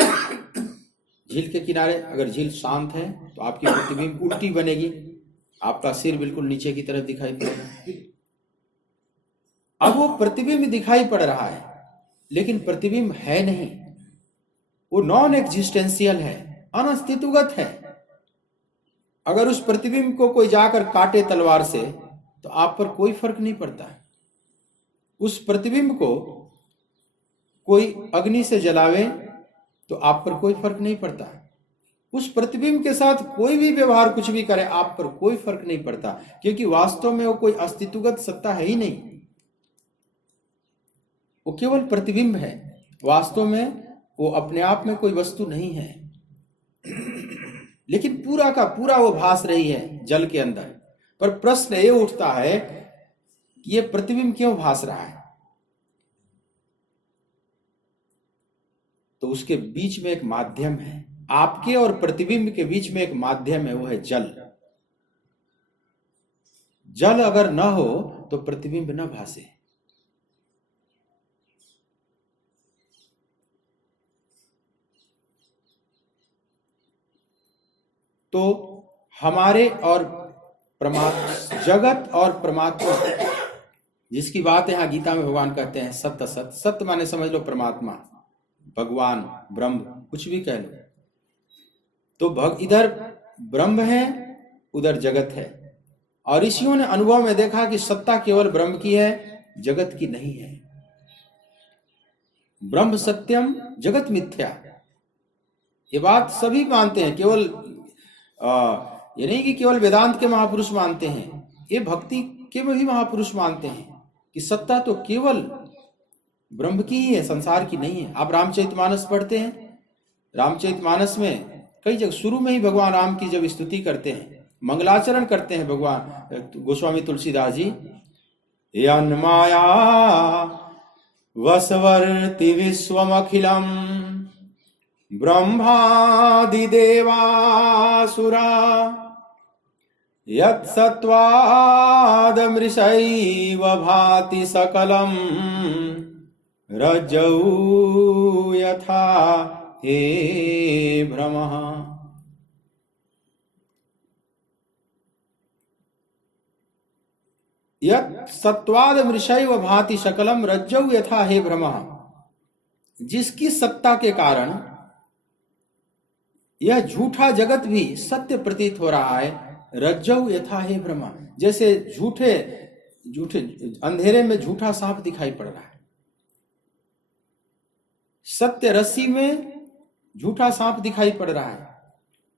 झील के किनारे अगर झील शांत है तो आपकी प्रतिबिंब उल्टी बनेगी, आपका सिर बिल्कुल नीचे की तरफ दिखाई पड़ेगा। अब वो प्रतिबिंब दिखाई पड़ रहा है लेकिन प्रतिबिंब है नहीं, वो नॉन एग्जिस्टेंशियल है, अनअस्तित्वगत है। अगर उस प्रतिबिंब को कोई जाकर काटे तलवार से तो आप पर कोई फर्क नहीं पड़ता है। उस प्रतिबिंब को कोई अग्नि से जलावे तो आप पर कोई फर्क नहीं पड़ता। उस प्रतिबिंब के साथ कोई भी व्यवहार कुछ भी करे आप पर कोई फर्क नहीं पड़ता, क्योंकि वास्तव में वो कोई अस्तित्वगत सत्ता है ही नहीं, वो केवल प्रतिबिंब है। वास्तव में वो अपने आप में कोई वस्तु नहीं है, लेकिन पूरा का पूरा वो भास रही है जल के अंदर। पर प्रश्न ये उठता है कि ये प्रतिबिंब क्यों भास रहा है? तो उसके बीच में एक माध्यम है, आपके और प्रतिबिंब के बीच में एक माध्यम है, वो है जल। जल अगर न हो तो प्रतिबिंब न भासे। तो हमारे और परमात्मा, जगत और परमात्मा जिसकी बात यहां गीता में भगवान कहते हैं सत्य सत्य। सत्य माने समझ लो परमात्मा, भगवान, ब्रह्म, कुछ भी कह लो। तो इधर ब्रह्म है, उधर जगत है। और ऋषियों ने अनुभव में देखा कि सत्ता केवल ब्रह्म की है, जगत की नहीं है। ब्रह्म सत्यम जगत मिथ्या। ये बात सभी मानते हैं, केवल ये नहीं कि केवल वेदांत के महापुरुष मानते हैं, ये भक्ति के भी महापुरुष मानते हैं कि सत्ता तो केवल ब्रह्म की ही है, संसार की नहीं है। आप रामचरितमानस पढ़ते हैं, रामचरितमानस में कई जगह शुरू में ही भगवान राम की जब स्तुति करते हैं, मंगलाचरण करते हैं भगवान गोस्वामी तुलसीदास जी, यन् माया वसवर्ति विश्वमखिलम् ब्रह्मादिदेवासुरा यत्सत्त्वादमृषैव भाति सकलम् रज्जौ यथा हे भ्रमः। यत् सत्त्वादमृषैव भाति सकलम् रज्जौ यथा हे भ्रमः। जिसकी सत्ता के कारण यह झूठा जगत भी सत्य प्रतीत हो रहा है, रज्जौ यथा हे भ्रमः, जैसे झूठे अंधेरे में झूठा सांप दिखाई पड़ रहा है, सत्य रस्सी में झूठा सांप दिखाई पड़ रहा है।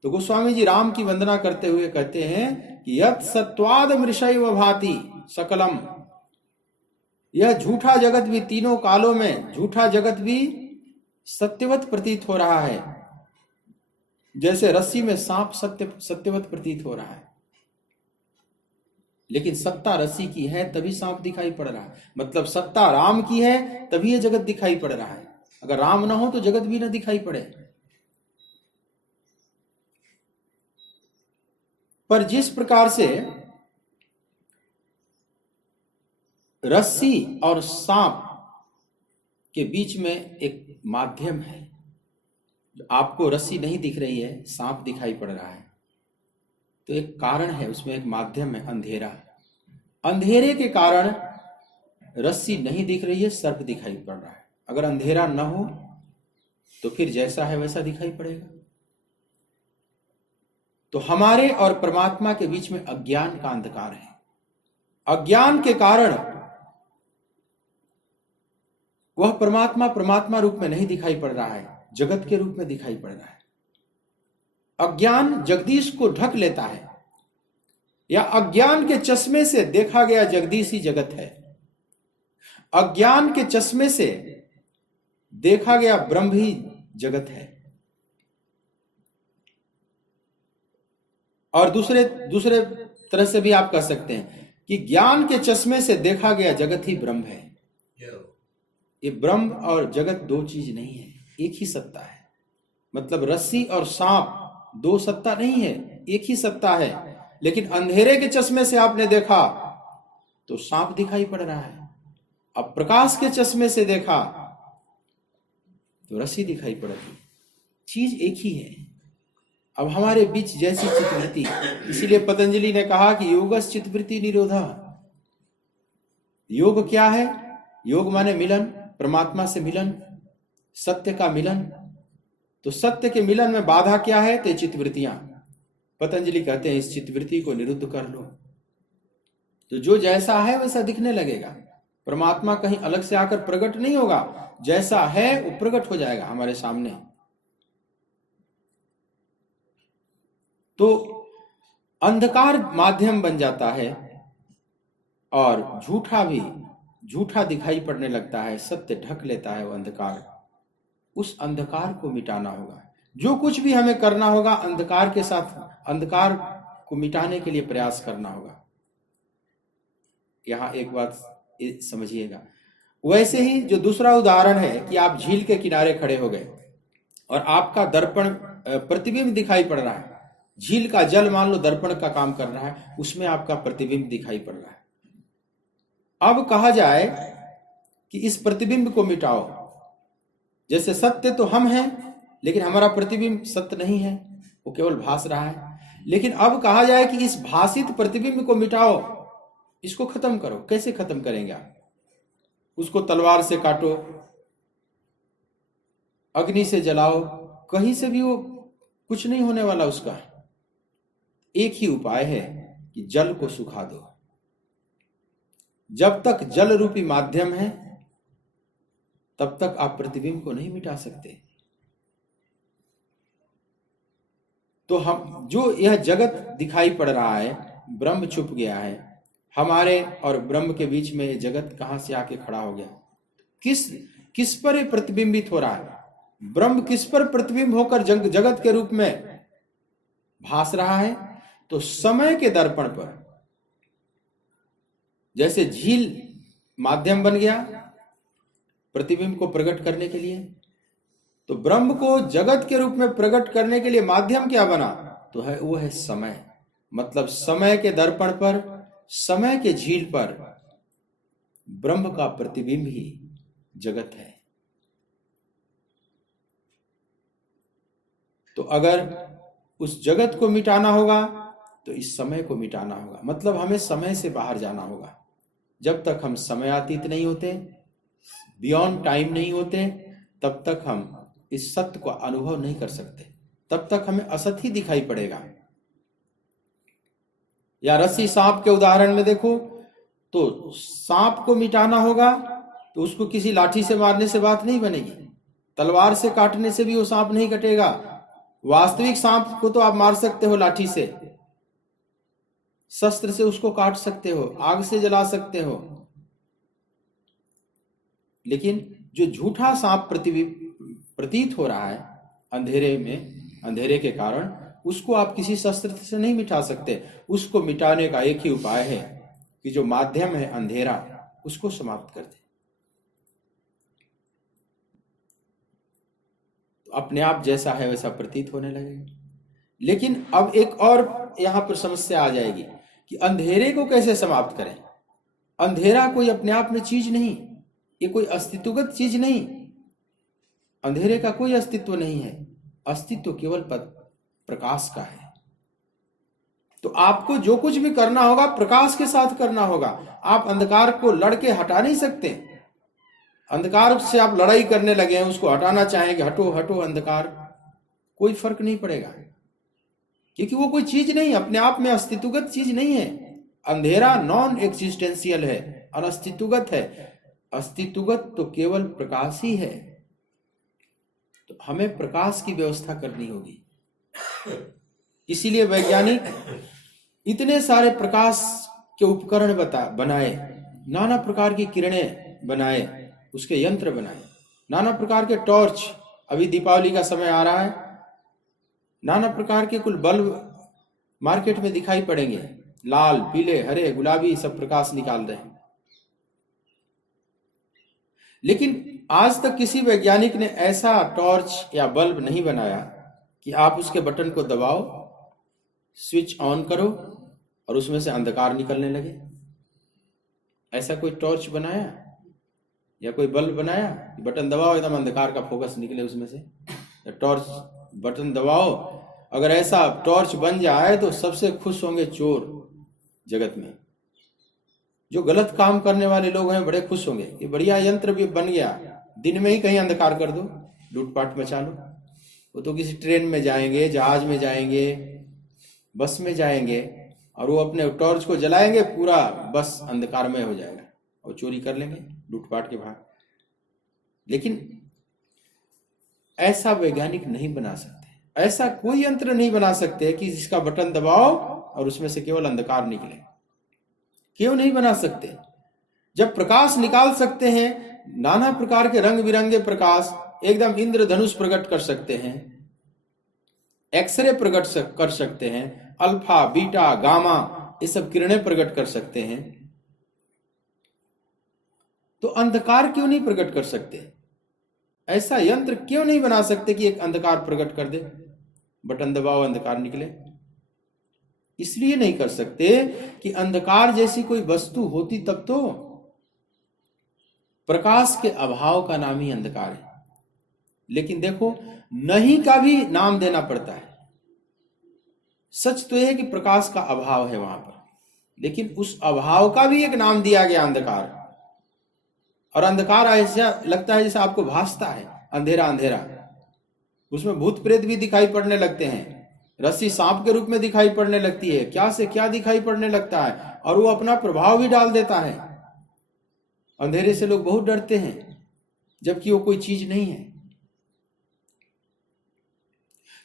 तो गोस्वामी जी राम की वंदना करते हुए कहते हैं कि यत् सत्त्वाद मृषैव भाति सकलम, यह झूठा जगत भी, तीनों कालों में झूठा जगत भी सत्यवत प्रतीत हो रहा है, जैसे रस्सी में सांप सत्यवत प्रतीत हो रहा है। लेकिन सत्ता रस्सी की है तभी सांप दिखाई पड़ रहा है, मतलब सत्ता राम की है तभी यह जगत दिखाई पड़ रहा है। अगर राम ना हो तो जगत भी ना दिखाई पड़े। पर जिस प्रकार से रस्सी और सांप के बीच में एक माध्यम है, आपको रस्सी नहीं दिख रही है, सांप दिखाई पड़ रहा है, तो एक कारण है, उसमें एक माध्यम है, अंधेरा। अंधेरे के कारण रस्सी नहीं दिख रही है, सर्प दिखाई पड़ रहा है। अगर अंधेरा न हो तो फिर जैसा है वैसा दिखाई पड़ेगा। तो हमारे और परमात्मा के बीच में अज्ञान का अंधकार है। अज्ञान के कारण वह परमात्मा रूप में नहीं दिखाई पड़ रहा है, जगत के रूप में दिखाई पड़ रहा है। अज्ञान जगदीश को ढक लेता है, या अज्ञान के चश्मे से देखा गया जगदीश ही जगत है। अज्ञान के चश्मे से देखा गया ब्रह्म ही जगत है। और दूसरे तरह से भी आप कह सकते हैं कि ज्ञान के चश्मे से देखा गया जगत ही ब्रह्म है। ये ब्रह्म और जगत दो चीज नहीं है, एक ही सत्ता है। मतलब रस्सी और सांप दो सत्ता नहीं है, एक ही सत्ता है। लेकिन अंधेरे के चश्मे से आपने देखा तो सांप दिखाई पड़ रहा है, अब प्रकाश के चश्मे से देखा तो रस्सी दिखाई पड़ रही। चीज एक ही है। अब हमारे बीच जैसी चित्तवृत्ति, इसीलिए पतंजलि ने कहा कि योगस चित्तवृत्ति निरोधा। योग क्या है? योग माने मिलन, परमात्मा से मिलन, सत्य का मिलन। तो सत्य के मिलन में बाधा क्या है? तो चित्तवृत्तियां। पतंजलि कहते हैं इस चित्तवृत्ति को निरुद्ध कर लो, तो जो जैसा है वैसा दिखने लगेगा। परमात्मा कहीं अलग से आकर प्रकट नहीं होगा, जैसा है वो प्रकट हो जाएगा हमारे सामने। तो अंधकार माध्यम बन जाता है और झूठा दिखाई पड़ने लगता है, सत्य ढक लेता है वो अंधकार। उस अंधकार को मिटाना होगा। जो कुछ भी हमें करना होगा अंधकार के साथ, अंधकार को मिटाने के लिए प्रयास करना होगा। यहां एक बात समझिएगा। वैसे ही जो दूसरा उदाहरण है कि आप झील के किनारे खड़े हो गए और आपका दर्पण प्रतिबिंब दिखाई पड़ रहा है। झील का जल मान लो दर्पण का काम कर रहा है, उसमें आपका प्रतिबिंब दिखाई पड़ रहा है। अब कहा जाए कि इस प्रतिबिंब को मिटाओ। जैसे सत्य तो हम हैं, लेकिन हमारा प्रतिबिंब सत्य नहीं है, वो केवल भास रहा है। लेकिन अब कहा जाए कि इस भासित प्रतिबिंब को मिटाओ, इसको खत्म करो। कैसे खत्म करेंगे आप? उसको तलवार से काटो, अग्नि से जलाओ, कहीं से भी वो कुछ नहीं होने वाला उसका। एक ही उपाय है कि जल को सुखा दो। जब तक जल रूपी माध्यम है तब तक आप प्रतिबिंब को नहीं मिटा सकते। तो हम जो यह जगत दिखाई पड़ रहा है, ब्रह्म छुप गया है, हमारे और ब्रह्म के बीच में ये जगत कहां से आके खड़ा हो गया? किस पर ये प्रतिबिंबित हो रहा है? ब्रह्म किस पर प्रतिबिंब होकर जगत के रूप में भास रहा है? तो समय के दर्पण पर। जैसे झील माध्यम बन गया प्रतिबिंब को प्रकट करने के लिए, तो ब्रह्म को जगत के रूप में प्रकट करने के लिए माध्यम क्या बना? तो वो है समय। मतलब समय के दर्पण पर, समय के झील पर ब्रह्म का प्रतिबिंब ही जगत है। तो अगर उस जगत को मिटाना होगा तो इस समय को मिटाना होगा। मतलब हमें समय से बाहर जाना होगा। जब तक हम समयातीत नहीं होते, बियॉन्ड टाइम नहीं होते, तब तक हम इस सत्य को अनुभव नहीं कर सकते। तब तक हमें असत ही दिखाई पड़ेगा। या रस्सी सांप के उदाहरण में देखो, तो सांप को मिटाना होगा तो उसको किसी लाठी से मारने से बात नहीं बनेगी, तलवार से काटने से भी वो सांप नहीं कटेगा। वास्तविक सांप को तो आप मार सकते हो लाठी से, शस्त्र से उसको काट सकते हो, आग से जला सकते हो, लेकिन जो झूठा सांप प्रतीत हो रहा है अंधेरे में, अंधेरे के कारण, उसको आप किसी शस्त्र से नहीं मिटा सकते। उसको मिटाने का एक ही उपाय है कि जो माध्यम है अंधेरा, उसको समाप्त कर दे। तो अपने आप जैसा है वैसा प्रतीत होने लगेगा। लेकिन अब एक और यहां पर समस्या आ जाएगी कि अंधेरे को कैसे समाप्त करें? अंधेरा कोई अपने आप में चीज नहीं, ये कोई अस्तित्वगत चीज नहीं। अंधेरे का कोई अस्तित्व नहीं है। अस्तित्व केवल प्रकाश का है। तो आपको जो कुछ भी करना होगा प्रकाश के साथ करना होगा। आप अंधकार को लड़के हटा नहीं सकते। अंधकार से आप लड़ाई करने लगे हैं, उसको हटाना चाहेंगे, हटो हटो अंधकार, कोई फर्क नहीं पड़ेगा, क्योंकि वो कोई चीज नहीं, अपने आप में अस्तित्वगत चीज नहीं है। अंधेरा नॉन एक्जिस्टेंशियल है, अनस्तित्वगत है। अस्तित्वगत तो केवल प्रकाश ही है। तो हमें प्रकाश की व्यवस्था करनी होगी। इसीलिए वैज्ञानिक इतने सारे प्रकाश के उपकरण बनाए, नाना प्रकार की किरणें बनाए, उसके यंत्र बनाए, नाना प्रकार के टॉर्च, अभी दीपावली का समय आ रहा है, नाना प्रकार के कुल बल्ब मार्केट में दिखाई पड़ेंगे, लाल, पीले, हरे, गुलाबी, सब प्रकाश निकाल रहे हैं। लेकिन आज तक किसी वैज्ञानिक ने ऐसा टॉर्च या बल्ब नहीं बनाया कि आप उसके बटन को दबाओ, स्विच ऑन करो और उसमें से अंधकार निकलने लगे। ऐसा कोई टॉर्च बनाया या कोई बल्ब बनाया? बटन दबाओ एकदम अंधकार का फोकस निकले उसमें से। टॉर्च बटन दबाओ, अगर ऐसा टॉर्च बन जाए तो सबसे खुश होंगे चोर जगत में। जो गलत काम करने वाले लोग हैं बड़े खुश होंगे, ये बढ़िया यंत्र भी बन गया, दिन में ही कहीं अंधकार कर दो, लूटपाट मचा लो। वो तो किसी ट्रेन में जाएंगे, जहाज में जाएंगे, बस में जाएंगे और वो अपने टॉर्च को जलाएंगे, पूरा बस अंधकारमय हो जाएगा और चोरी कर लेंगे, लूटपाट के भाग। लेकिन ऐसा वैज्ञानिक नहीं बना सकते, ऐसा कोई यंत्र नहीं बना सकते कि जिसका बटन दबाओ और उसमें से केवल अंधकार निकले। क्यों नहीं बना सकते? जब प्रकाश निकाल सकते हैं, नाना प्रकार के रंग बिरंगे प्रकाश, एकदम इंद्रधनुष प्रकट कर सकते हैं, एक्सरे प्रकट कर सकते हैं, अल्फा, बीटा, गामा, ये सब किरणें प्रकट कर सकते हैं, तो अंधकार क्यों नहीं प्रकट कर सकते? ऐसा यंत्र क्यों नहीं बना सकते कि एक अंधकार प्रकट कर दे, बटन दबाओ अंधकार निकले? इसलिए नहीं कर सकते कि अंधकार जैसी कोई वस्तु होती तब तो। प्रकाश के अभाव का नाम ही अंधकार है। लेकिन देखो, नहीं का भी नाम देना पड़ता है। सच तो यह है कि प्रकाश का अभाव है वहां पर, लेकिन उस अभाव का भी एक नाम दिया गया अंधकार। और अंधकार ऐसा लगता है जैसे आपको भासता है, अंधेरा अंधेरा, उसमें भूत प्रेत भी दिखाई पड़ने लगते हैं, रस्सी सांप के रूप में दिखाई पड़ने लगती है, क्या से क्या दिखाई पड़ने लगता है, और वो अपना प्रभाव भी डाल देता है। अंधेरे से लोग बहुत डरते हैं, जबकि वो कोई चीज नहीं है।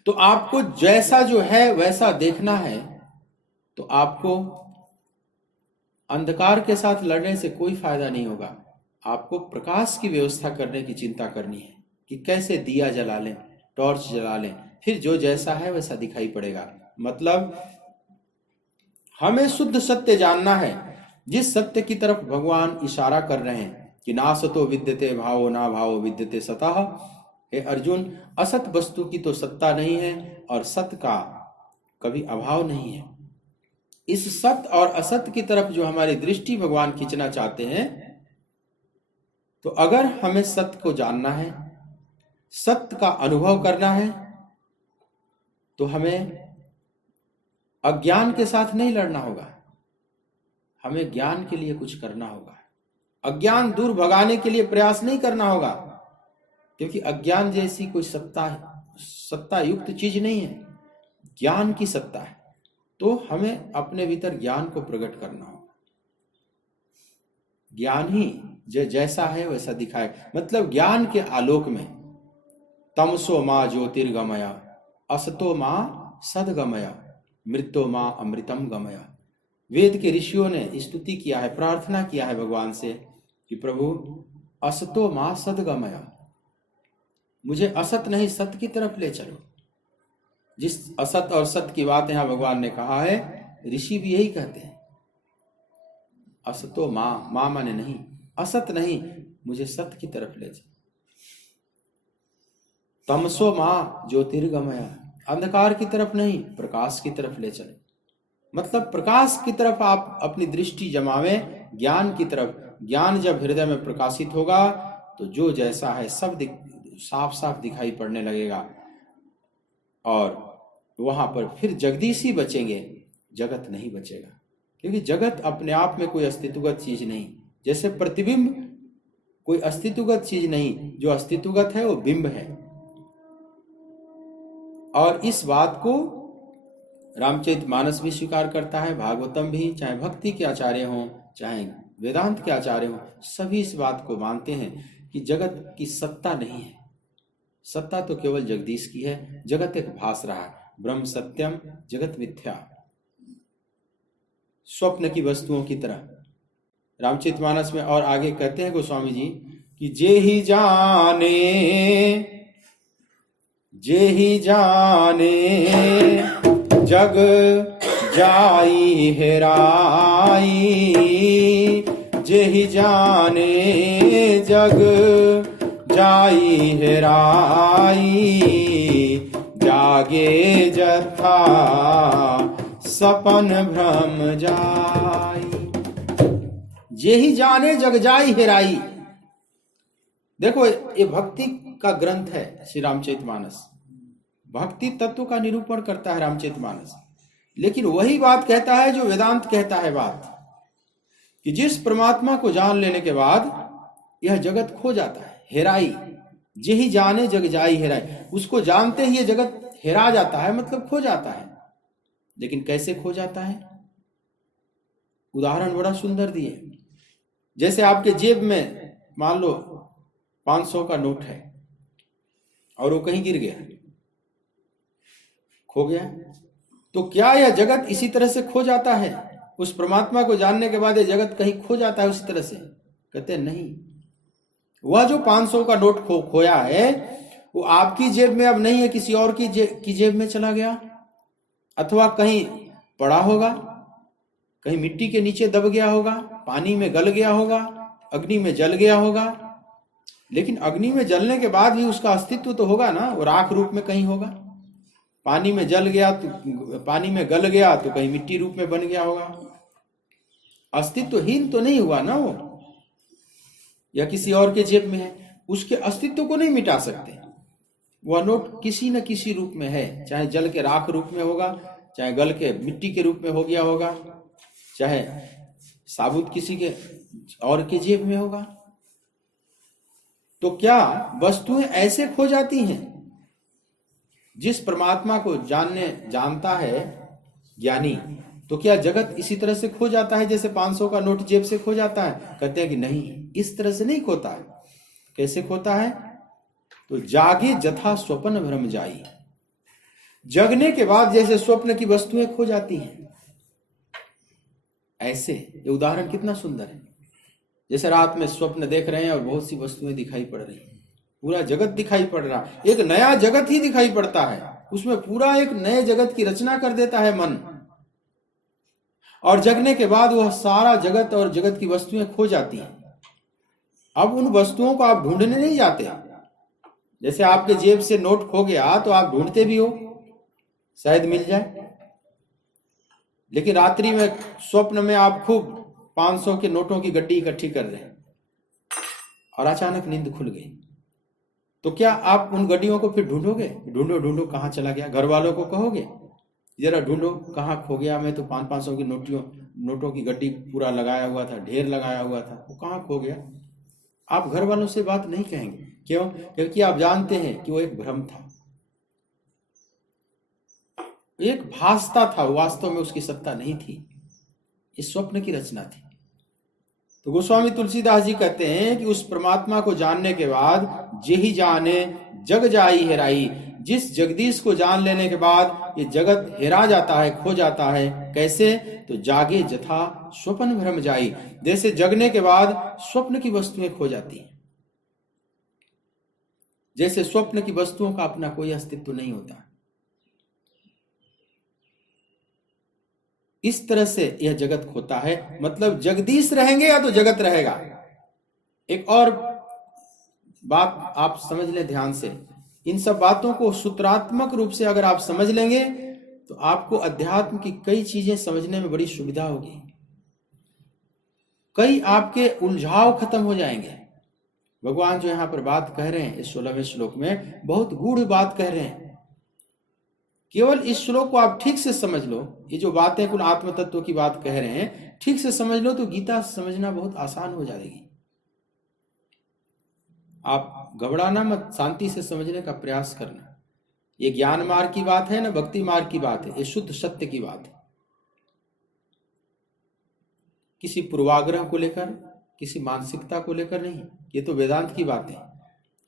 तो आपको जैसा जो है वैसा देखना है, तो आपको अंधकार के साथ लड़ने से कोई फायदा नहीं होगा। आपको प्रकाश की व्यवस्था करने की चिंता करनी है कि कैसे दिया जला लें, टॉर्च जला लें, फिर जो जैसा है वैसा दिखाई पड़ेगा। मतलब हमें शुद्ध सत्य जानना है, जिस सत्य की तरफ भगवान इशारा कर रहे हैं कि ना सतो विद्यते भावो ना भावो विद्यते सतः। हे अर्जुन, असत वस्तु की तो सत्ता नहीं है और सत्य का कभी अभाव नहीं है। इस सत्य और असत्य की तरफ जो हमारी दृष्टि भगवान खींचना चाहते हैं, तो अगर हमें सत्य को जानना है, सत्य का अनुभव करना है, तो हमें अज्ञान के साथ नहीं लड़ना होगा, हमें ज्ञान के लिए कुछ करना होगा। अज्ञान दूर भगाने के लिए प्रयास नहीं करना होगा, क्योंकि अज्ञान जैसी कोई सत्ता युक्त चीज नहीं है, ज्ञान की सत्ता है। तो हमें अपने भीतर ज्ञान को प्रकट करना होगा। ज्ञान ही जैसा है वैसा दिखाए, मतलब ज्ञान के आलोक में तमसो मां ज्योतिर्गमय असतो मां सद्गमय मृत्यो मां अमृतम गमय। वेद के ऋषियों ने स्तुति किया है, प्रार्थना किया है भगवान से कि प्रभु असतो मां सद्गमय, मुझे असत नहीं सत्य की तरफ ले चलो। जिस असत और सत्य की बात यहां भगवान ने कहा है, ऋषि भी यही कहते हैं, असतो मां माने नहीं, असत नहीं, मुझे सत्य की तरफ ले चलो। तमसो मां ज्योतिर्गमय, अंधकार की तरफ नहीं, प्रकाश की तरफ ले चलो। मतलब प्रकाश की तरफ आप अपनी दृष्टि जमावें, ज्ञान की तरफ। ज्ञान जब हृदय में प्रकाशित होगा तो जो जैसा है सब साफ साफ दिखाई पड़ने लगेगा, और वहां पर फिर जगदीश ही बचेंगे, जगत नहीं बचेगा। क्योंकि जगत अपने आप में कोई अस्तित्वगत चीज नहीं, जैसे प्रतिबिंब कोई अस्तित्वगत चीज नहीं, जो अस्तित्वगत है वो बिंब है। और इस बात को रामचरितमानस भी स्वीकार करता है, भागवतम भी, चाहे भक्ति के आचार्य हों चाहे वेदांत के आचार्य हों, सभी इस बात को मानते हैं कि जगत की सत्ता नहीं है। सत्ता तो केवल जगदीश की है, जगत एक भास रहा है, ब्रह्म सत्यम जगत मिथ्या, स्वप्न की वस्तुओं की तरह। रामचरितमानस में और आगे कहते हैं गोस्वामी जी कि जे ही जाने जग जाई हेराई, जे ही जाने जग जाई हेराई, जागे जथा सपन भ्रम जाई। जे ही जाने जग जाई हेराई। देखो ये भक्ति का ग्रंथ है श्री रामचरितमानस, भक्ति तत्व का निरूपण करता है रामचरितमानस। लेकिन वही बात कहता है जो वेदांत कहता है बात, कि जिस परमात्मा को जान लेने के बाद यह जगत खो जाता है, हेराई। जे ही जाने जग जाई हेराई, उसको जानते ही ये जगत हेरा जाता है, मतलब खो जाता है। लेकिन कैसे खो जाता है? उदाहरण बड़ा सुंदर दिए। जैसे आपके जेब में मान लो 500 का नोट है और वो कहीं गिर गया, खो गया, तो क्या यह जगत इसी तरह से खो जाता है? उस परमात्मा को जानने के बाद ये जगत कहीं खो जाता है उसी तरह से? कहते हैं नहीं। वह जो 500 का नोट खोया है वो आपकी जेब में अब नहीं है, किसी और की जेब में चला गया, अथवा कहीं पड़ा होगा, कहीं मिट्टी के नीचे दब गया होगा, पानी में गल गया होगा, अग्नि में जल गया होगा। लेकिन अग्नि में जलने के बाद भी उसका अस्तित्व तो होगा ना, वो राख रूप में कहीं होगा। पानी में जल गया तो, पानी में गल गया तो कहीं मिट्टी रूप में बन गया होगा। अस्तित्वहीन तो नहीं हुआ ना वो, या किसी और के जेब में है, उसके अस्तित्व को नहीं मिटा सकते। वह नोट किसी न किसी रूप में है, चाहे जल के राख रूप में होगा, चाहे गल के मिट्टी के रूप में हो गया होगा, चाहे साबुत किसी के और के जेब में होगा। तो क्या वस्तुएं ऐसे खो जाती हैं? जिस परमात्मा को जानता है ज्ञानी, तो क्या जगत इसी तरह से खो जाता है जैसे 500 का नोट जेब से खो जाता है? कहते हैं कि नहीं, इस तरह से नहीं खोता है। कैसे खोता है? तो जागे जथा स्वप्न भ्रम जाई। जगने के बाद जैसे स्वप्न की वस्तुएं खो जाती हैं, ऐसे ये उदाहरण कितना सुंदर है। जैसे रात में स्वप्न देख रहे हैं और बहुत सी वस्तुएं दिखाई पड़ रही हैं, पूरा जगत दिखाई पड़ रहा, एक नया जगत ही दिखाई पड़ता है, उसमें पूरा एक नए जगत की रचना कर देता है मन। और जगने के बाद वह सारा जगत और जगत की वस्तुएं खो जाती हैं। अब उन वस्तुओं को आप ढूंढने नहीं जाते। जैसे आपके जेब से नोट खो गया तो आप ढूंढते भी हो, शायद मिल जाए। लेकिन रात्रि में स्वप्न में आप खूब 500 के नोटों की गड्डी इकट्ठी कर रहे हैं और अचानक नींद खुल गई, तो क्या आप उन गड्डियों को फिर ढूंढोगे? ढूंढो ढूंढो कहाँ चला गया? घर वालों को कहोगे जरा ढूंढो कहाँ खो गया, मैं तो 500 की नोटों की गड्डी पूरा लगाया हुआ था, ढेर लगाया हुआ था, वो कहाँ खो गया? आप घर वालों से बात नहीं कहेंगे। क्यों? क्योंकि आप जानते हैं कि वो एक भ्रम था, एक भासता था, वास्तव में उसकी सत्ता नहीं थी, इस स्वप्न की रचना थी। तो गोस्वामी तुलसीदास जी कहते हैं कि उस परमात्मा को जानने के बाद जेहि जाने जग जाई हेराई, जिस जगदीश को जान लेने के बाद ये जगत हेरा जाता है, खो जाता है। कैसे? तो जागे जथा स्वप्न भ्रम जाई, जैसे जगने के बाद स्वप्न की वस्तुएं खो जाती हैं, जैसे स्वप्न की वस्तुओं का अपना कोई अस्तित्व नहीं होता, इस तरह से यह जगत खोता है। मतलब जगदीश रहेंगे या तो जगत रहेगा। एक और बात आप समझ लें ध्यान से, इन सब बातों को सूत्रात्मक रूप से अगर आप समझ लेंगे तो आपको अध्यात्म की कई चीजें समझने में बड़ी सुविधा होगी, कई आपके उलझाव खत्म हो जाएंगे। भगवान जो यहाँ पर बात कह रहे हैं इस 16वें श्लोक में, बहुत गूढ़ बात कह रहे हैं। केवल इस श्लोक को आप ठीक से समझ लो, ये जो बातें कुल आत्म तत्व की बात कह रहे हैं ठीक से समझ लो तो गीता समझना बहुत आसान हो जाएगी। आप घबराना मत, शांति से समझने का प्रयास करना। ये ज्ञान मार्ग की बात है ना भक्ति मार्ग की बात है, ये शुद्ध सत्य की बात है। किसी पूर्वाग्रह को लेकर, किसी मानसिकता को लेकर नहीं, ये तो वेदांत की बात है।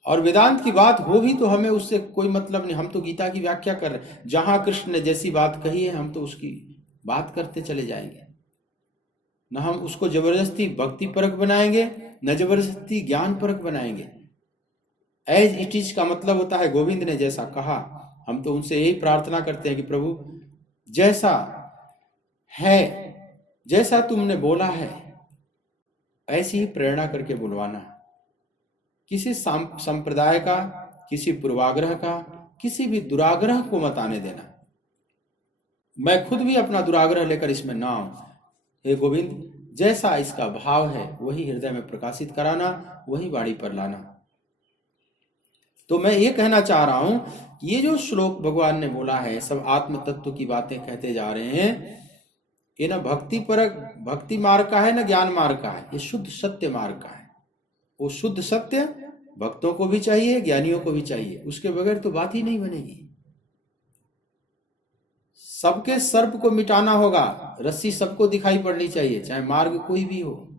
और वेदांत की बात हो भी तो हमें उससे कोई मतलब नहीं, हम तो गीता की व्याख्या कर रहे हैं। जहां कृष्ण ने जैसी बात कही है हम तो उसकी बात करते चले जाएंगे, न हम उसको जबरदस्ती भक्ति परक बनाएंगे न जबरदस्ती ज्ञान परक बनाएंगे। एज इट इज का मतलब होता है गोविंद ने जैसा कहा। हम तो उनसे यही प्रार्थना करते हैं कि प्रभु जैसा है, जैसा तुमने बोला है ऐसी ही प्रेरणा करके बुलवाना। किसी संप्रदाय का, किसी पूर्वाग्रह का, किसी भी दुराग्रह को मत आने देना। मैं खुद भी अपना दुराग्रह लेकर इसमें ना आऊं। हे गोविंद, जैसा इसका भाव है वही हृदय में प्रकाशित कराना, वही वाणी पर लाना। तो मैं ये कहना चाह रहा हूं कि ये जो श्लोक भगवान ने बोला है, सब आत्म तत्व की बातें कहते जा रहे हैं, ये ना भक्ति परक भक्ति मार्ग का है ना ज्ञान मार्ग का है, ये शुद्ध सत्य मार्ग का है। वो शुद्ध सत्य भक्तों को भी चाहिए, ज्ञानियों को भी चाहिए, उसके बगैर तो बात ही नहीं बनेगी। सबके सर्प को मिटाना होगा, रस्सी सबको दिखाई पड़नी चाहिए, चाहे मार्ग कोई भी हो।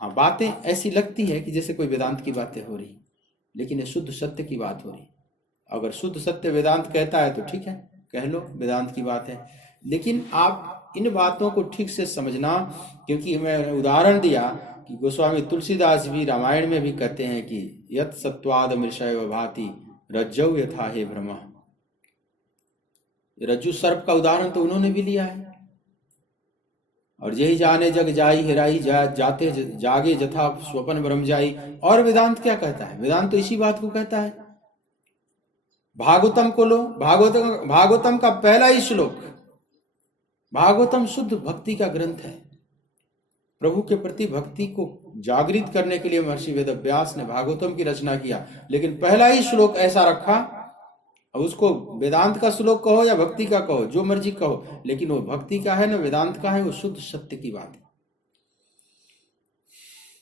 हाँ, बातें ऐसी लगती है कि जैसे कोई वेदांत की बातें हो रही, लेकिन ये शुद्ध सत्य की बात हो रही। अगर शुद्ध सत्य वेदांत कहता है तो ठीक है, कह लो वेदांत की बात है, लेकिन आप इन बातों को ठीक से समझना। क्योंकि मैं उदाहरण दिया कि गोस्वामी तुलसीदास भी रामायण में भी कहते हैं कि यत् सत्वाद मृषय भाति रज्जौ यथा हे भ्रम। रज्जु सर्प का उदाहरण तो उन्होंने भी लिया है। और यही जाने जग जाई हेराई, जाते जागे जथा स्वपन भ्रम जाई। और वेदांत क्या कहता है? वेदांत तो इसी बात को कहता है। भागवतम को लो, भागवतम का पहला ही श्लोक, भागवतम शुद्ध भक्ति का ग्रंथ है। प्रभु के प्रति भक्ति को जागृत करने के लिए महर्षि वेदव्यास ने भागवतम की रचना किया, लेकिन पहला ही श्लोक ऐसा रखा। अब उसको वेदांत का श्लोक कहो या भक्ति का कहो, जो मर्जी कहो, लेकिन वो भक्ति का है ना वेदांत का है, वो शुद्ध सत्य की बात है।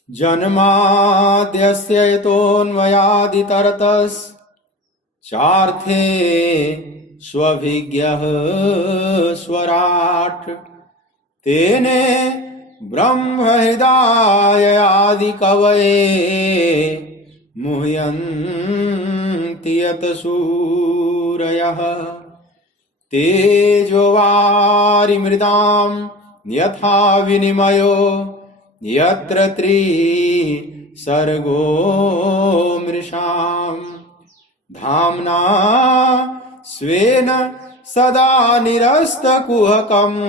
जन्माद्यस्य यतोऽन्वयादितरतस् चार्थे स्वभिज्ञः स्वराट् तेने ब्रह्म हृदय आदि कवये मुह्यन्ति यत सूरयः तेजोवारिमृदां यथा विनिमयो यत्र त्रिसर्गो मृषाम् धाम्ना स्वेन सदा निरस्तकुहकम्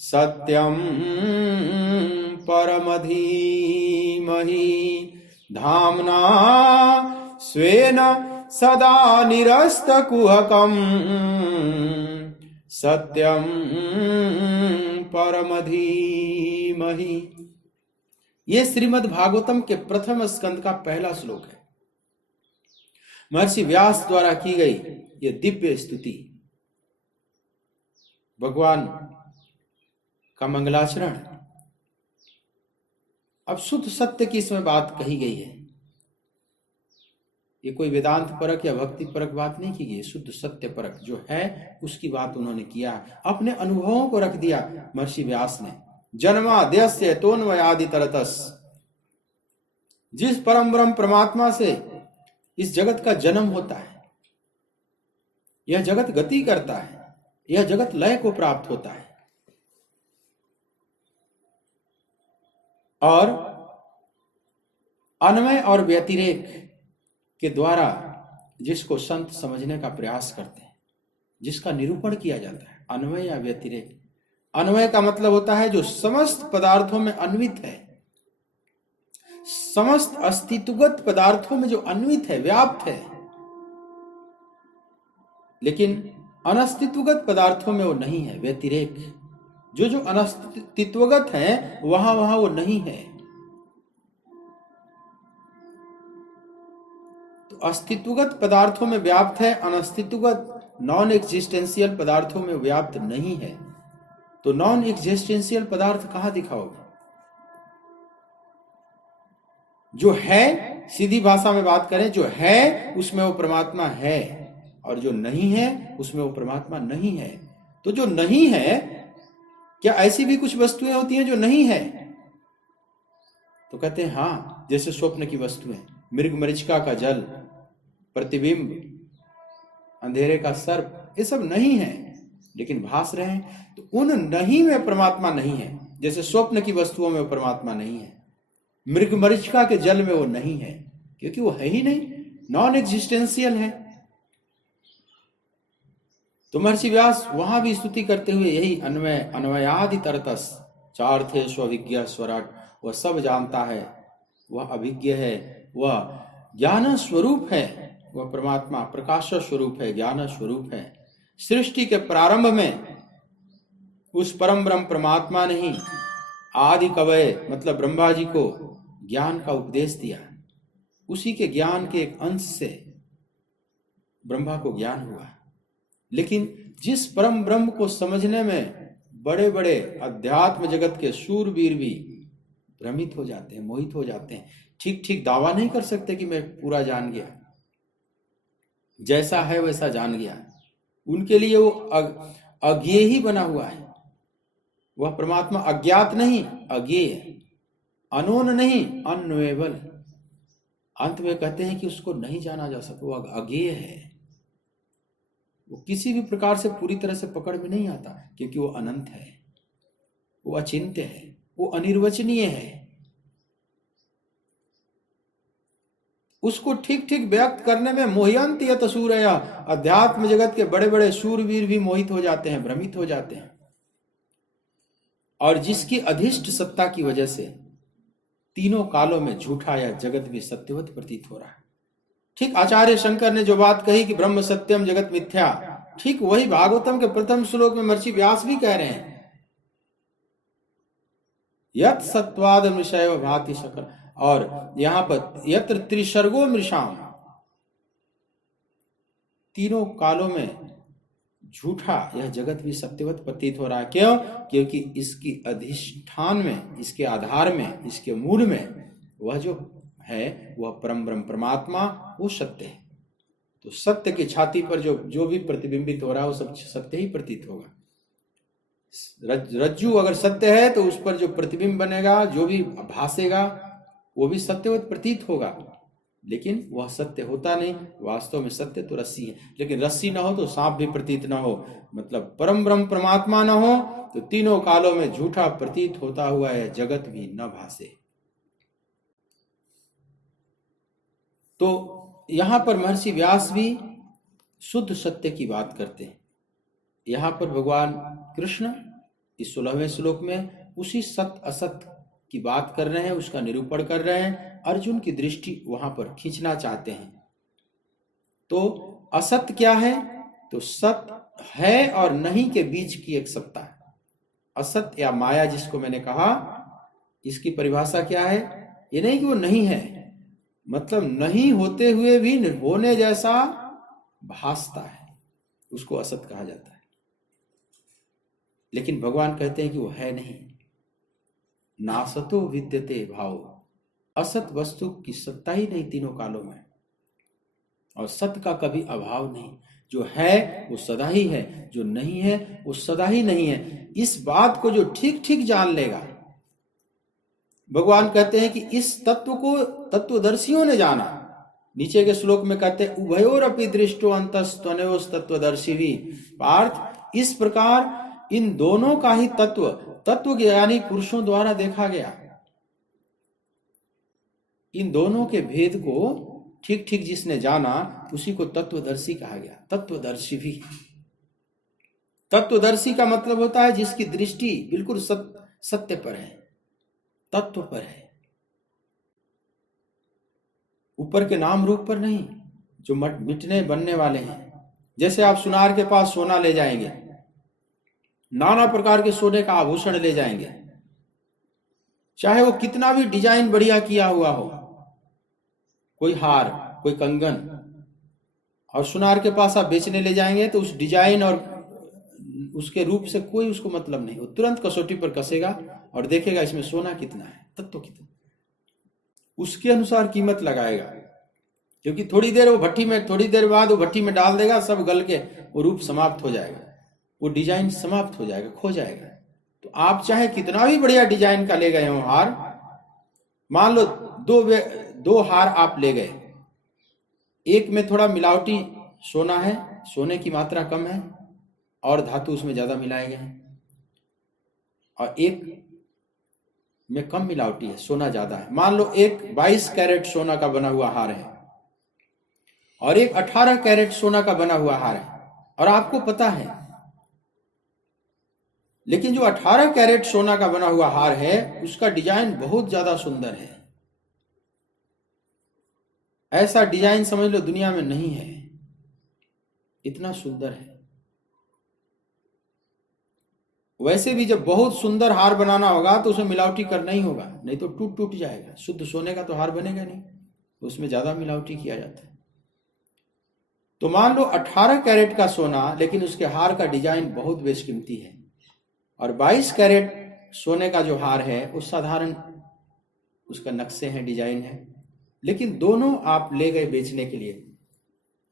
सत्यं परमधीमहि धाम्ना स्वेन सदा निरस्तकुहकम् सत्यं परमधीमहि। ये श्रीमद् भागवतम के प्रथम स्कंद का पहला श्लोक है। महर्षि व्यास द्वारा की गई ये दिव्य स्तुति भगवान का मंगलाचरण। अब शुद्ध सत्य की इसमें बात कही गई है। ये कोई वेदांत परक या भक्ति परक बात नहीं की गई, शुद्ध सत्य परक जो है उसकी बात उन्होंने किया। अपने अनुभवों को रख दिया महर्षि व्यास ने। जन्माद्यस्य तोन्मयादि तरतस, जिस परम ब्रह्म परमात्मा से इस जगत का जन्म होता है, यह जगत गति करता है, यह जगत लय को प्राप्त होता है, और अन्वय और व्यतिरेक के द्वारा जिसको संत समझने का प्रयास करते हैं, जिसका निरूपण किया जाता है। अन्वय या व्यतिरेक, अन्वय का मतलब होता है जो समस्त पदार्थों में अन्वित है, समस्त अस्तित्वगत पदार्थों में जो अन्वित है, व्याप्त है, लेकिन अनस्तित्वगत पदार्थों में वो नहीं है। व्यतिरेक, जो जो अनस्तित्वगत है वहां वहां वो नहीं है। तो अस्तित्वगत पदार्थों में व्याप्त है, अनस्तित्वगत नॉन एग्जिस्टेंशियल पदार्थों में व्याप्त नहीं है। तो नॉन एग्जिस्टेंशियल पदार्थ कहां दिखाओगे? जो है, सीधी भाषा में बात करें, जो है उसमें वो परमात्मा है, और जो नहीं है उसमें वो परमात्मा नहीं है। तो जो नहीं है, क्या ऐसी भी कुछ वस्तुएं होती हैं जो नहीं है? तो कहते हैं हाँ, जैसे स्वप्न की वस्तुएं, मृग मरीचिका का जल, प्रतिबिंब, अंधेरे का सर्प, ये सब नहीं है लेकिन भास रहे हैं। तो उन नहीं में परमात्मा नहीं है। जैसे स्वप्न की वस्तुओं में परमात्मा नहीं है, मृग मरीचिका के जल में वो नहीं है, क्योंकि वो है ही नहीं, नॉन एग्जिस्टेंशियल है। तो महर्षि व्यास वहां भी स्तुति करते हुए यही अन्वय अन्वयादि तरतस चार थे स्विज्ञ स्वराट, वह सब जानता है, वह अभिज्ञ है, वह ज्ञान स्वरूप है, वह परमात्मा प्रकाश स्वरूप है, ज्ञान स्वरूप है। सृष्टि के प्रारंभ में उस परम ब्रह्म परमात्मा ने ही आदि कवय मतलब ब्रह्मा जी को ज्ञान का उपदेश दिया। उसी के ज्ञान के एक अंश से ब्रह्मा को ज्ञान हुआ। लेकिन जिस परम ब्रह्म को समझने में बड़े बड़े अध्यात्म जगत के शूरवीर भी भ्रमित हो जाते हैं, मोहित हो जाते हैं, ठीक ठीक दावा नहीं कर सकते कि मैं पूरा जान गया, जैसा है वैसा जान गया। उनके लिए वो अज्ञेय ही बना हुआ है। वह परमात्मा अज्ञात नहीं, अज्ञेय, अनोन नहीं, अननोएबल। अंत में कहते हैं कि उसको नहीं जाना जा सकता, वो अज्ञेय है। वो किसी भी प्रकार से पूरी तरह से पकड़ में नहीं आता, क्योंकि वो अनंत है, वो अचिंत्य है, वो अनिर्वचनीय है। उसको ठीक ठीक व्यक्त करने में मोह्यन्ति यत सूरया, अध्यात्म जगत के बड़े बड़े शूरवीर भी मोहित हो जाते हैं, भ्रमित हो जाते हैं। और जिसकी अधिष्ठ सत्ता की वजह से तीनों कालों में झूठा या जगत भी सत्यवत प्रतीत हो रहा है। ठीक आचार्य शंकर ने जो बात कही कि ब्रह्म सत्यम जगत मिथ्या, ठीक वही भागवतम के प्रथम श्लोक में महर्षि व्यास भी कह रहे हैं, यत सत्वाद मृषयो भाति सकल। और यहां पर यत्र त्रिसर्गो मृषाम, तीनों कालों में झूठा यह जगत भी सत्यवत प्रतीत हो रहा है। क्यों? क्योंकि इसकी अधिष्ठान में, इसके आधार में, इसके मूल में वह जो है वह परम ब्रह्म परमात्मा, वो सत्य है। तो सत्य की छाती पर जो भी प्रतिबिंबित हो रहा है वो सब सत्य ही प्रतीत होगा। रज्जु अगर सत्य है तो उस पर जो प्रतिबिंब बनेगा, जो भी भासेगा, वो भी सत्यवत प्रतीत होगा, लेकिन वह सत्य होता नहीं। वास्तव में सत्य तो रस्सी है, लेकिन रस्सी ना हो तो सांप भी प्रतीत ना हो, मतलब परम ब्रह्म परमात्मा ना हो तो तीनों कालों में झूठा प्रतीत होता हुआ यह जगत भी न भासे। तो यहां पर महर्षि व्यास भी शुद्ध सत्य की बात करते हैं। यहां पर भगवान कृष्ण इस 16वें श्लोक में उसी सत्य असत्य की बात कर रहे हैं, उसका निरूपण कर रहे हैं। अर्जुन की दृष्टि वहां पर खींचना चाहते हैं। तो असत्य क्या है? तो सत्य है और नहीं के बीच की एक सत्ता है। असत्य या माया जिसको मैंने कहा, इसकी परिभाषा क्या है? ये नहीं कि वो नहीं है, मतलब नहीं होते हुए भी होने जैसा भासता है, उसको असत कहा जाता है। लेकिन भगवान कहते हैं कि वो है नहीं। नासतो विद्यते भाव, असत वस्तु की सत्ता ही नहीं तीनों कालों में, और सत्य का कभी अभाव नहीं। जो है वो सदा ही है, जो नहीं है वो सदा ही नहीं है। इस बात को जो ठीक ठीक जान लेगा, भगवान कहते हैं कि इस तत्व को तत्वदर्शियों ने जाना। नीचे के श्लोक में कहते हैं उभयोरपि दृष्टो अंतस्तनयोस् तत्वदर्शी भी। पार्थ, इस प्रकार इन दोनों का ही तत्व ज्ञानी पुरुषों द्वारा देखा गया। इन दोनों के भेद को ठीक ठीक जिसने जाना उसी को तत्वदर्शी कहा गया। तत्वदर्शी भी, तत्वदर्शी का मतलब होता है जिसकी दृष्टि बिल्कुल सत्य पर है, तत्व पर है, ऊपर के नाम रूप पर नहीं, जो मिटने बनने वाले हैं। जैसे आप सुनार के पास सोना ले जाएंगे, नाना प्रकार के सोने का आभूषण ले जाएंगे, चाहे वो कितना भी डिजाइन बढ़िया किया हुआ हो, कोई हार, कोई कंगन, और सुनार के पास आप बेचने ले जाएंगे तो उस डिजाइन और उसके रूप से कोई उसको मतलब नहीं। वो तुरंत कसौटी पर कसेगा और देखेगा इसमें सोना कितना है, तत्व कितना, उसके अनुसार कीमत लगाएगा। क्योंकि थोड़ी देर बाद वो भट्टी में डाल देगा, सब गल के वो रूप समाप्त हो जाएगा, वो डिजाइन समाप्त हो जाएगा, खो जाएगा। तो आप चाहे कितना भी बढ़िया डिजाइन का ले गए हो हार, मान लो दो हार आप ले गए, एक में थोड़ा मिलावटी सोना है, सोने की मात्रा कम है और धातु उसमें ज्यादा मिलाए गए हैं, और एक में कम मिलावटी है, सोना ज्यादा है। मान लो एक 22 कैरेट सोना का बना हुआ हार है और एक 18 कैरेट सोना का बना हुआ हार है, और आपको पता है, लेकिन जो 18 कैरेट सोना का बना हुआ हार है उसका डिजाइन बहुत ज्यादा सुंदर है। ऐसा डिजाइन समझ लो दुनिया में नहीं है, इतना सुंदर है। वैसे भी जब बहुत सुंदर हार बनाना होगा तो उसमें मिलावटी करना ही होगा, नहीं तो टूट जाएगा। शुद्ध सोने का तो हार बनेगा नहीं, उसमें ज्यादा मिलावटी किया जाता है। तो मान लो 18 कैरेट का सोना, लेकिन उसके हार का डिजाइन बहुत बेशकीमती है, और 22 कैरेट सोने का जो हार है वो साधारण उसका नक्शे हैं, डिजाइन है, लेकिन दोनों आप ले गए बेचने के लिए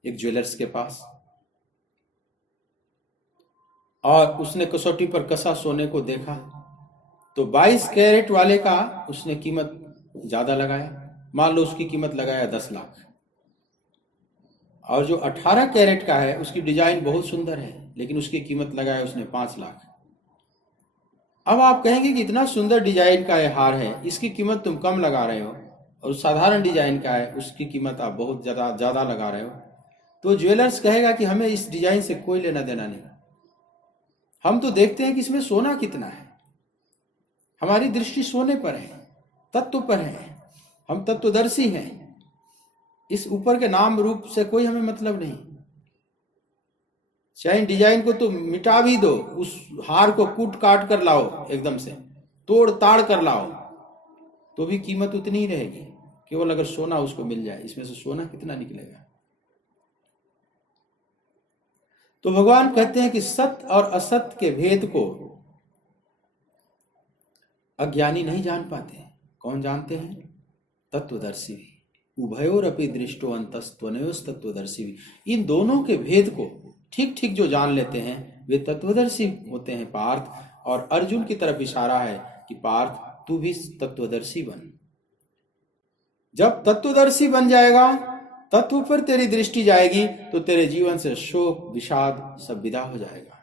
एक ज्वेलर्स के पास, और उसने कसौटी पर कसा सोने को देखा तो 22 कैरेट वाले का उसने कीमत ज्यादा लगाया। मान लो उसकी कीमत लगाया 10 लाख, और जो 18 कैरेट का है उसकी डिजाइन बहुत सुंदर है, लेकिन उसकी कीमत लगाया उसने 5 लाख। अब आप कहेंगे कि इतना सुंदर डिजाइन का ये हार है, इसकी कीमत तुम कम लगा रहे हो, और साधारण डिजाइन का है उसकी कीमत आप बहुत ज्यादा लगा रहे हो। तो ज्वेलर्स कहेगा कि हमें इस डिजाइन से कोई लेना देना नहीं, हम तो देखते हैं कि इसमें सोना कितना है, हमारी दृष्टि सोने पर है, तत्व पर है, हम तत्वदर्शी हैं, इस ऊपर के नाम रूप से कोई हमें मतलब नहीं। चाहे डिजाइन को तो मिटा भी दो, उस हार को कूट काट कर लाओ, एकदम से तोड़ ताड़ कर लाओ, तो भी कीमत उतनी ही रहेगी, केवल अगर सोना उसको मिल जाए। इसमें से सोना कितना निकलेगा? तो भगवान कहते हैं कि सत्य और असत्य के भेद को अज्ञानी नहीं जान पाते। कौन जानते हैं? तत्वदर्शी भी। उभयोरपि दृष्टो अंतस्तनयोस् तत्वदर्शी भी। इन दोनों के भेद को ठीक ठीक जो जान लेते हैं वे तत्वदर्शी होते हैं पार्थ। और अर्जुन की तरफ इशारा है कि पार्थ तू भी तत्वदर्शी बन। जब तत्वदर्शी बन जाएगा, तत्व पर तेरी दृष्टि जाएगी, तो तेरे जीवन से शोक विषाद सब विदा हो जाएगा।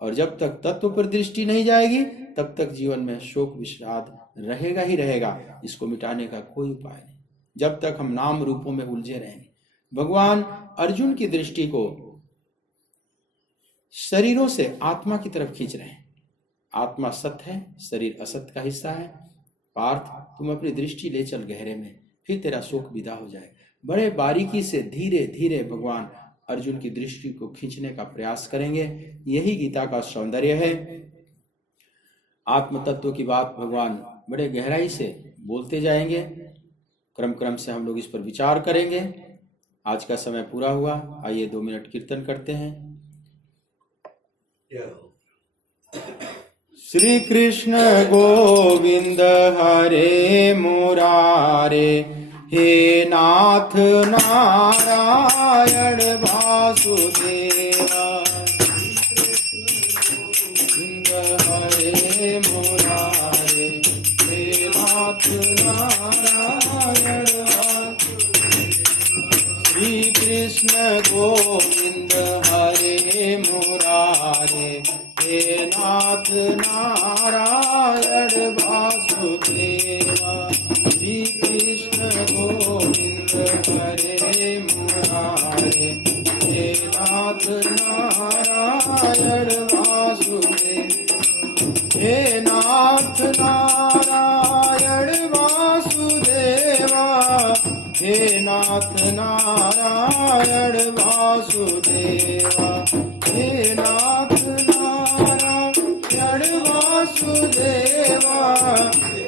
और जब तक तत्व पर दृष्टि नहीं जाएगी, तब तक जीवन में शोक विषाद रहेगा ही रहेगा। इसको मिटाने का कोई उपाय नहीं, जब तक हम नाम रूपों में उलझे रहेंगे। भगवान अर्जुन की दृष्टि को शरीरों से आत्मा की तरफ खींच रहे हैं। आत्मा सत्य है, शरीर असत्य का हिस्सा है। पार्थ, तुम अपनी दृष्टि ले चल गहरे में, फिर तेरा शोक विदा हो जाए। बड़े बारीकी से धीरे धीरे भगवान अर्जुन की दृष्टि को खींचने का प्रयास करेंगे। यही गीता का सौंदर्य है। आत्म तत्व की बात भगवान बड़े गहराई से बोलते जाएंगे। क्रम क्रम से हम लोग इस पर विचार करेंगे। आज का समय पूरा हुआ, आइए 2 मिनट कीर्तन करते हैं। श्री कृष्ण गोविंद हरे मुरारे, हे नाथ नारायण वासुदेवा। गोविंद हरे मुरारे, हे नाथ नारायण वासुदेवा। श्री कृष्ण गोविंद हरे मुरारे, हे नाथ नारायण वासुदेवा। श्री कृष्ण गोविंद हरे मुरारे, हे नाथ नारायण वासुदेवा। हे नाथ नारायण वासुदेवा, हे नाथ नारायण वासुदेवा। हे नाथ नारायण वासुदेवा,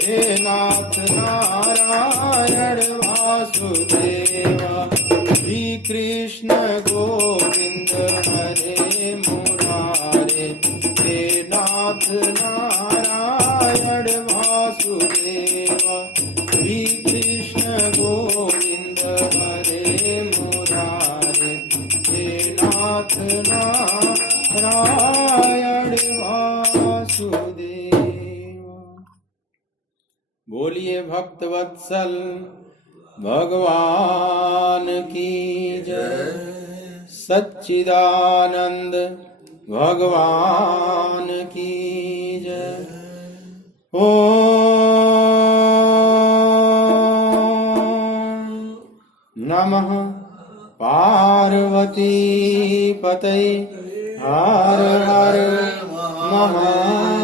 हे नाथ नारायण वासुदेवा। श्री कृष्ण गोविंद हरे मुरारे, हे नाथ नारायण वासुदेवा। श्री कृष्ण गोविंद हरे मुरारे, हे नाथ नारायण वासुदेवा। बोलिए भक्तवत्सल भगवान की जय। सच्चिदानंद भगवान की जय। ओम नमः पार्वती पतये। हर हर महादेव।